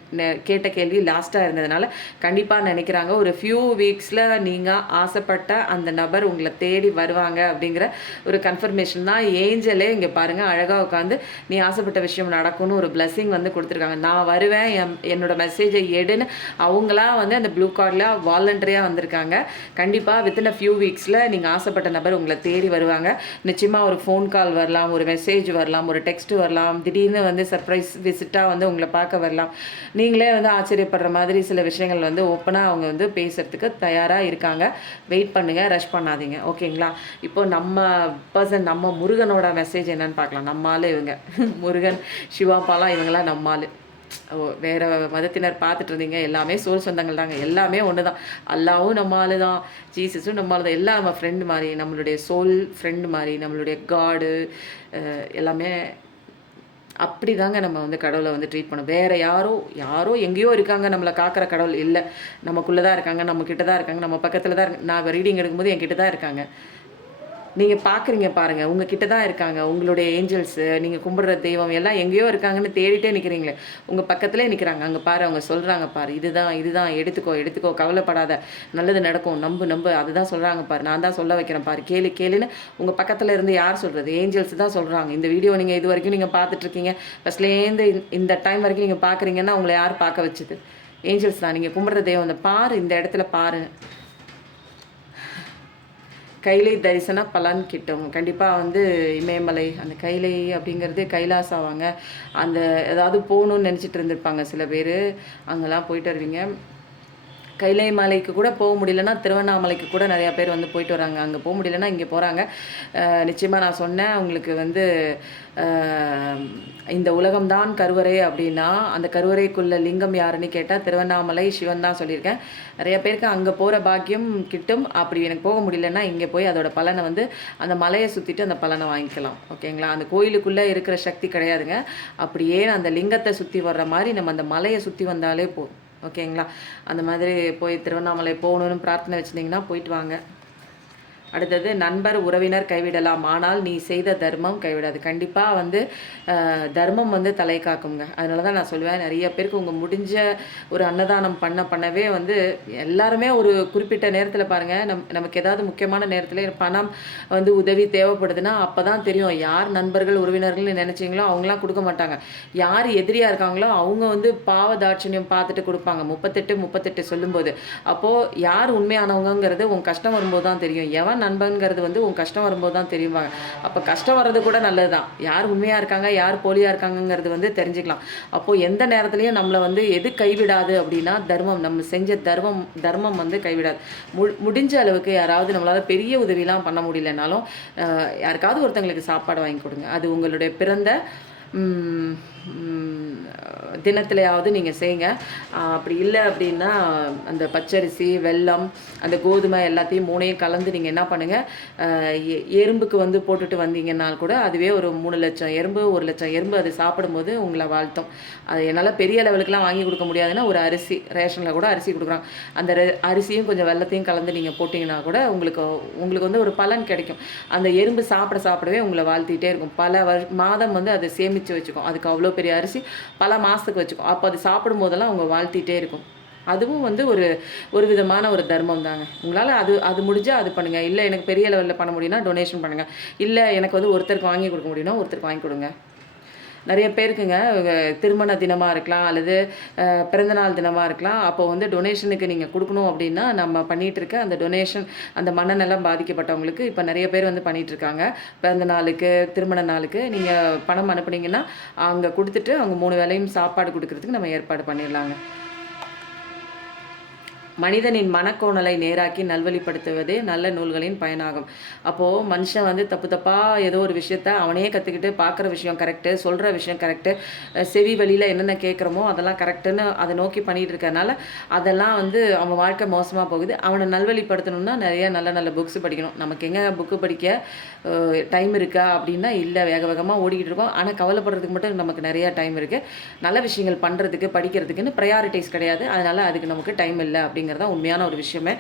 கேட்ட கேள்வி லாஸ்ட்டாக இருந்ததுனால கண்டிப்பாக நினைக்கிறாங்க. ஒரு ஃபியூ வீக்ஸில் நீங்கள் ஆசைப்பட்ட அந்த நபர் உங்களை தேடி வருவாங்க அப்படிங்கிற ஒரு கன்ஃபர்மேஷன் தான் ஏஞ்சலே இங்கே பாருங்கள் அழகாக உட்காந்து நீ ஆசைப்பட்ட விஷயம் நடக்கும்னு ஒரு பிளெஸிங் வந்து கொடுத்துருக்காங்க. நான் வருவேன், என்னோட மெசேஜை எடுன்னு அவங்களா வந்து அந்த ப்ளூ கார்டில் வாலண்டரியாக வந்திருக்காங்க. கண்டிப்பாக வித்தின் அ ஃபியூ வீக்ஸில் நீங்கள் ஆசைப்பட்ட நபர் உங்களை தேடி வருவாங்க. நிச்சயமாக ஒரு ஃபோன் கால் வரலாம், ஒரு மெசேஜ் வரலாம், ஒரு டெக்ஸ்ட் வரலாம், திடீர்னு வந்து சர்ப்ரைஸ் விசிட்டாக வந்து உங்களை பார்க்க வரலாம். நீங்களே வந்து ஆச்சரியப்படுற மாதிரி சில விஷயங்கள் வந்து ஓப்பனாக அவங்க வந்து பேசுகிறதுக்கு தயாராக இருக்காங்க. வெயிட் பண்ணுங்கள், ரஷ் பண்ணாதீங்க. ஓகேங்களா? இப்போ நம்ம பர்சன், நம்ம முருகனோட மெசேஜ் என்னன்னு பார்க்கலாம். நம்மால் இவங்க முருகன், சிவாபாலாம் இவங்கெல்லாம் நம்மால். வேறு மதத்தினர் பார்த்துட்டு இருந்தீங்க, எல்லாமே சோல் சொந்தங்கள் தாங்க. எல்லாமே ஒன்று தான். அல்லாவும் நம்மால் தான், ஜீசஸும் நம்மால் தான். எல்லாம் நம்ம ஃப்ரெண்டு மாதிரி, நம்மளுடைய சோல் ஃப்ரெண்டு மாதிரி, நம்மளுடைய காடு எல்லாமே அப்படி தாங்க நம்ம வந்து கடவுளை வந்து ட்ரீட் பண்ணோம். வேறு யாரோ எங்கேயோ இருக்காங்க நம்மளை காக்கிற கடவுள் இல்லை. நமக்குள்ளே தான் இருக்காங்க, நம்மக்கிட்ட தான் இருக்காங்க, நம்ம பக்கத்தில் தான் இருக்காங்க. நான் ரீடிங் எடுக்கும்போது என்கிட்ட தான் இருக்காங்க. நீங்கள் பார்க்குறீங்க பாருங்கள், உங்கள் கிட்ட தான் இருக்காங்க. உங்களுடைய ஏஞ்சல்ஸு, நீங்கள் கும்பிடுற தெய்வம் எல்லாம் எங்கேயோ இருக்காங்கன்னு தேடிட்டே நிற்கிறீங்களே, உங்கள் பக்கத்துலேயே நிற்கிறாங்க. அங்கே பாரு, அவங்க சொல்கிறாங்க பாரு, இதுதான் எடுத்துக்கோ, கவலைப்படாத, நல்லது நடக்கும், நம்பு அதுதான் சொல்கிறாங்க பாரு, நான் தான் சொல்ல வைக்கிறேன் பாரு, கேளுன்னு உங்கள் பக்கத்தில் இருந்து யார் சொல்கிறது? ஏஞ்சல்ஸ் தான் சொல்கிறாங்க. இந்த வீடியோ நீங்கள் இது வரைக்கும் நீங்கள் பார்த்துட்ருக்கீங்க, ஃபஸ்ட்லேருந்து இந்த டைம் வரைக்கும் நீங்கள் பார்க்குறீங்கன்னா உங்களை யார் பார்க்க வச்சுது? ஏஞ்சல்ஸ் தான். நீங்கள் கும்பிடுற தெய்வம் தான். பாரு, இந்த இடத்துல பாரு, கைலை தரிசன பலன் கிட்டும். கண்டிப்பாக வந்து இமயமலை, அந்த கைலை அப்படிங்கிறது கைலாஸ் ஆவாங்க. அந்த ஏதாவது போகணுன்னு நினச்சிட்டு இருந்திருப்பாங்க சில பேர், அங்கெல்லாம் போயிட்டு வருவீங்க. கைலை மலைக்கு கூட போக முடியலன்னா திருவண்ணாமலைக்கு கூட நிறையா பேர் வந்து போயிட்டு வராங்க. அங்கே போக முடியலன்னா இங்கே போகிறாங்க. நிச்சயமாக நான் சொன்னேன் உங்களுக்கு வந்து இந்த உலகம்தான் கருவறை அப்படின்னா அந்த கருவறைக்குள்ள லிங்கம் யாருன்னு கேட்டால் திருவண்ணாமலை சிவன் தான் சொல்லியிருக்கேன். நிறைய பேருக்கு அங்கே போகிற பாக்கியம் கிட்டும். அப்படி எனக்கு போக முடியலன்னா இங்கே போய் அதோட பலனை வந்து அந்த மலையை சுற்றிட்டு அந்த பலனை வாங்கிக்கலாம். ஓகேங்களா? அந்த கோயிலுக்குள்ளே இருக்கிற சக்தி கிடையாதுங்க. அப்படியே அந்த லிங்கத்தை சுற்றி வர்ற மாதிரி நம்ம அந்த மலையை சுற்றி வந்தாலே போதும். ஓகேங்களா? அந்த மாதிரி போய் திருவண்ணாமலை போகணுன்னு பிரார்த்தனை வச்சுருந்தீங்கன்னா போயிட்டு வாங்க. அடுத்தது, நண்பர் உறவினர் கைவிடலாம், ஆனால் நீ செய்த தர்மம் கைவிடாது. கண்டிப்பாக வந்து தர்மம் வந்து தலை காக்குங்க. அதனால தான் நான் சொல்லுவேன், நிறைய பேருக்கு உங்கள் முடிஞ்ச ஒரு அன்னதானம் பண்ணவே வந்து எல்லாருமே ஒரு குறிப்பிட்ட நேரத்தில் பாருங்கள், நமக்கு ஏதாவது முக்கியமான நேரத்தில் பணம் வந்து உதவி தேவைப்படுதுன்னா அப்போ தான் தெரியும் யார் நண்பர்கள் உறவினர்கள்னு நினச்சிங்களோ அவங்களாம் கொடுக்க மாட்டாங்க. யார் எதிரியாக இருக்காங்களோ அவங்க வந்து பாவதாட்சணியம் பார்த்துட்டு கொடுப்பாங்க. 38 சொல்லும்போது அப்போது யார் உண்மையானவங்கிறது உங்கள் கஷ்டம் வரும்போது தான் தெரியும். எவன் நண்பன்கிறது வந்து உன் கஷ்டம் வரும்போது தான் தெரியுவாங்க. அப்போ கஷ்டம் வர்றது கூட நல்லது தான். யார் உண்மையாக இருக்காங்க, யார் போலியாக இருக்காங்கங்கிறது வந்து தெரிஞ்சுக்கலாம். அப்போது எந்த நேரத்துலையும் நம்மளை வந்து எது கைவிடாது அப்படின்னா தர்மம். நம்ம செஞ்ச தர்மம் வந்து கைவிடாது. முடிஞ்ச அளவுக்கு யாராவது நம்மளால் பெரிய உதவிலாம் பண்ண முடியலனாலும் யாருக்காவது ஒருத்தங்களுக்கு சாப்பாடு வாங்கி கொடுங்க. அது உங்களுடைய பிறந்த தினத்திலையாவது நீங்கள் செய்யுங்க. அப்படி இல்லை அப்படின்னா அந்த பச்சரிசி, வெல்லம், அந்த கோதுமை எல்லாத்தையும் 3யும் கலந்து நீங்கள் என்ன பண்ணுங்கள், எறும்புக்கு வந்து போட்டுட்டு வந்தீங்கன்னா கூட அதுவே ஒரு 3,00,000 எறும்பு, 1,00,000 எறும்பு அது சாப்பிடும்போது உங்களை வாழ்த்தும். அது என்னால் பெரிய லெவலுக்குலாம் வாங்கி கொடுக்க முடியாதுன்னா ஒரு அரிசி, ரேஷனில் கூட அரிசி கொடுக்குறாங்க. அந்த அரிசியும் கொஞ்சம் வெல்லத்தையும் கலந்து நீங்கள் போட்டிங்கன்னா கூட உங்களுக்கு வந்து ஒரு பலன் கிடைக்கும். அந்த எறும்பு சாப்பிடவே உங்களை வாழ்த்திட்டே இருக்கும். பல மாதம் வந்து அதை சேமித்து வச்சுக்கும். அதுக்கு அவ்வளோ பெரிய அரிசி பல மாதத்துக்கு வச்சுக்கும். அப்போ அது சாப்பிடும் போதெல்லாம் அவங்க வாழ்த்திட்டே இருக்கும். அதுவும் வந்து ஒரு விதமான ஒரு தர்மம் தாங்க. உங்களால் அது முடிஞ்சால் அது பண்ணுங்கள். இல்லை எனக்கு பெரிய லெவலில் பண்ண முடியும்னா டொனேஷன் பண்ணுங்கள். இல்லை எனக்கு வந்து ஒருத்தருக்கு வாங்கி கொடுக்க முடியும்னா ஒருத்தருக்கு வாங்கி கொடுங்க. நிறைய பேருக்குங்க திருமண தினமாக இருக்கலாம், அல்லது பிறந்தநாள் தினமாக இருக்கலாம். அப்போ வந்து டொனேஷனுக்கு நீங்கள் கொடுக்கணும் அப்படின்னா நம்ம பண்ணிகிட்டு இருக்க அந்த டொனேஷன், அந்த மனநலம் பாதிக்கப்பட்டவங்களுக்கு இப்போ நிறைய பேர் வந்து பண்ணிகிட்ருக்காங்க. பிறந்த நாளுக்கு, திருமண நாளுக்கு நீங்கள் பணம் அனுப்புனீங்கன்னா அங்கே கொடுத்துட்டு அவங்க 3 வேளையும் சாப்பாடு கொடுக்கறதுக்கு நம்ம ஏற்பாடு பண்ணிடலாங்க. மனிதனின் மனக்கோணலை நேராக்கி நல்வழிப்படுத்துவதே நல்ல நூல்களின் பயனாகும். அப்போது மனுஷன் வந்து தப்பாக ஏதோ ஒரு விஷயத்த அவனே கற்றுக்கிட்டு பார்க்குற விஷயம் கரெக்டு, சொல்கிற விஷயம் கரெக்டு, செவி வழியில் என்னென்ன கேட்குறோமோ அதெல்லாம் கரெக்டுன்னு அதை நோக்கி பண்ணிகிட்டு இருக்கறனால அதெல்லாம் வந்து அவன் வாழ்க்கை மோசமாக போகுது. அவனை நல்வழிப்படுத்தணும்னா நிறைய நல்ல நல்ல புக்ஸ் படிக்கணும். நமக்கு எங்கே புக்கு படிக்க டைம் இருக்கா அப்படின்னா இல்லை, வேக வேகமாக ஓடிக்கிட்டு இருக்கோம். ஆனால் கவலைப்படுறதுக்கு மட்டும் நமக்கு நிறையா டைம் இருக்குது. நல்ல விஷயங்கள் பண்ணுறதுக்கு, படிக்கிறதுக்குன்னு ப்ரையாரிட்டிஸ் கிடையாது. அதனால் அதுக்கு நமக்கு டைம் இல்லை அப்படிங்கிறது தான் உண்மையான ஒரு விஷயமே.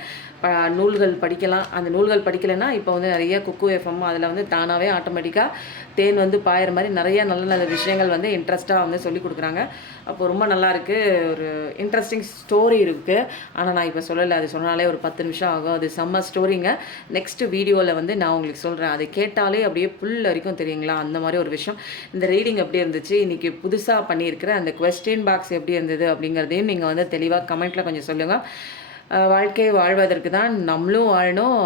நூல்கள் படிக்கலாம். அந்த நூல்கள் படிக்கலைன்னா இப்போ வந்து நிறைய குக்கு எஃப்எம் அதில் வந்து தானாகவே ஆட்டோமேட்டிக்காக தேன் வந்து பாயிற மாதிரி நிறைய நல்ல நல்ல விஷயங்கள் வந்து இன்ட்ரெஸ்ட்டாக வந்து சொல்லி கொடுக்குறாங்க. அப்போ ரொம்ப நல்லாயிருக்கு. ஒரு இன்ட்ரெஸ்டிங் ஸ்டோரி இருக்குது. ஆனால் நான் இப்போ சொல்லலை, அது சொன்னாலே ஒரு 10 நிமிஷம் ஆகும். அது செம்ம ஸ்டோரிங்க. நெக்ஸ்ட் வீடியோவில் வந்து நான் உங்களுக்கு சொல்கிறேன். அதை கேட்டாலே அப்படியே புல் வரைக்கும் தெரியுங்களா, அந்த மாதிரி ஒரு விஷயம். இந்த ரீடிங் எப்படி இருந்துச்சு, இன்றைக்கி புதுசாக பண்ணியிருக்கிற அந்த கொஸ்டின் பாக்ஸ் எப்படி இருந்தது அப்படிங்கிறதையும் நீங்கள் வந்து தெளிவாக கமெண்ட்டில் கொஞ்சம் சொல்லுங்கள். வாழ்க்கையை வாழ்வதற்கு தான் நம்மளும் வாழணும்,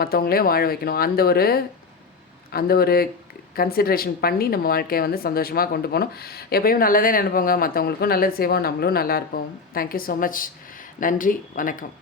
மற்றவங்களையும் வாழ வைக்கணும். அந்த ஒரு கன்சிடரேஷன் பண்ணி நம்ம வாழ்க்கையை வந்து சந்தோஷமாக கொண்டு போகணும். எப்பயும் நல்லதே நினைப்போங்க, மற்றவங்களுக்கும் நல்லது செய்வோம், நம்மளும் நல்லா இருப்போம். Thank you so much. நன்றி, வணக்கம்.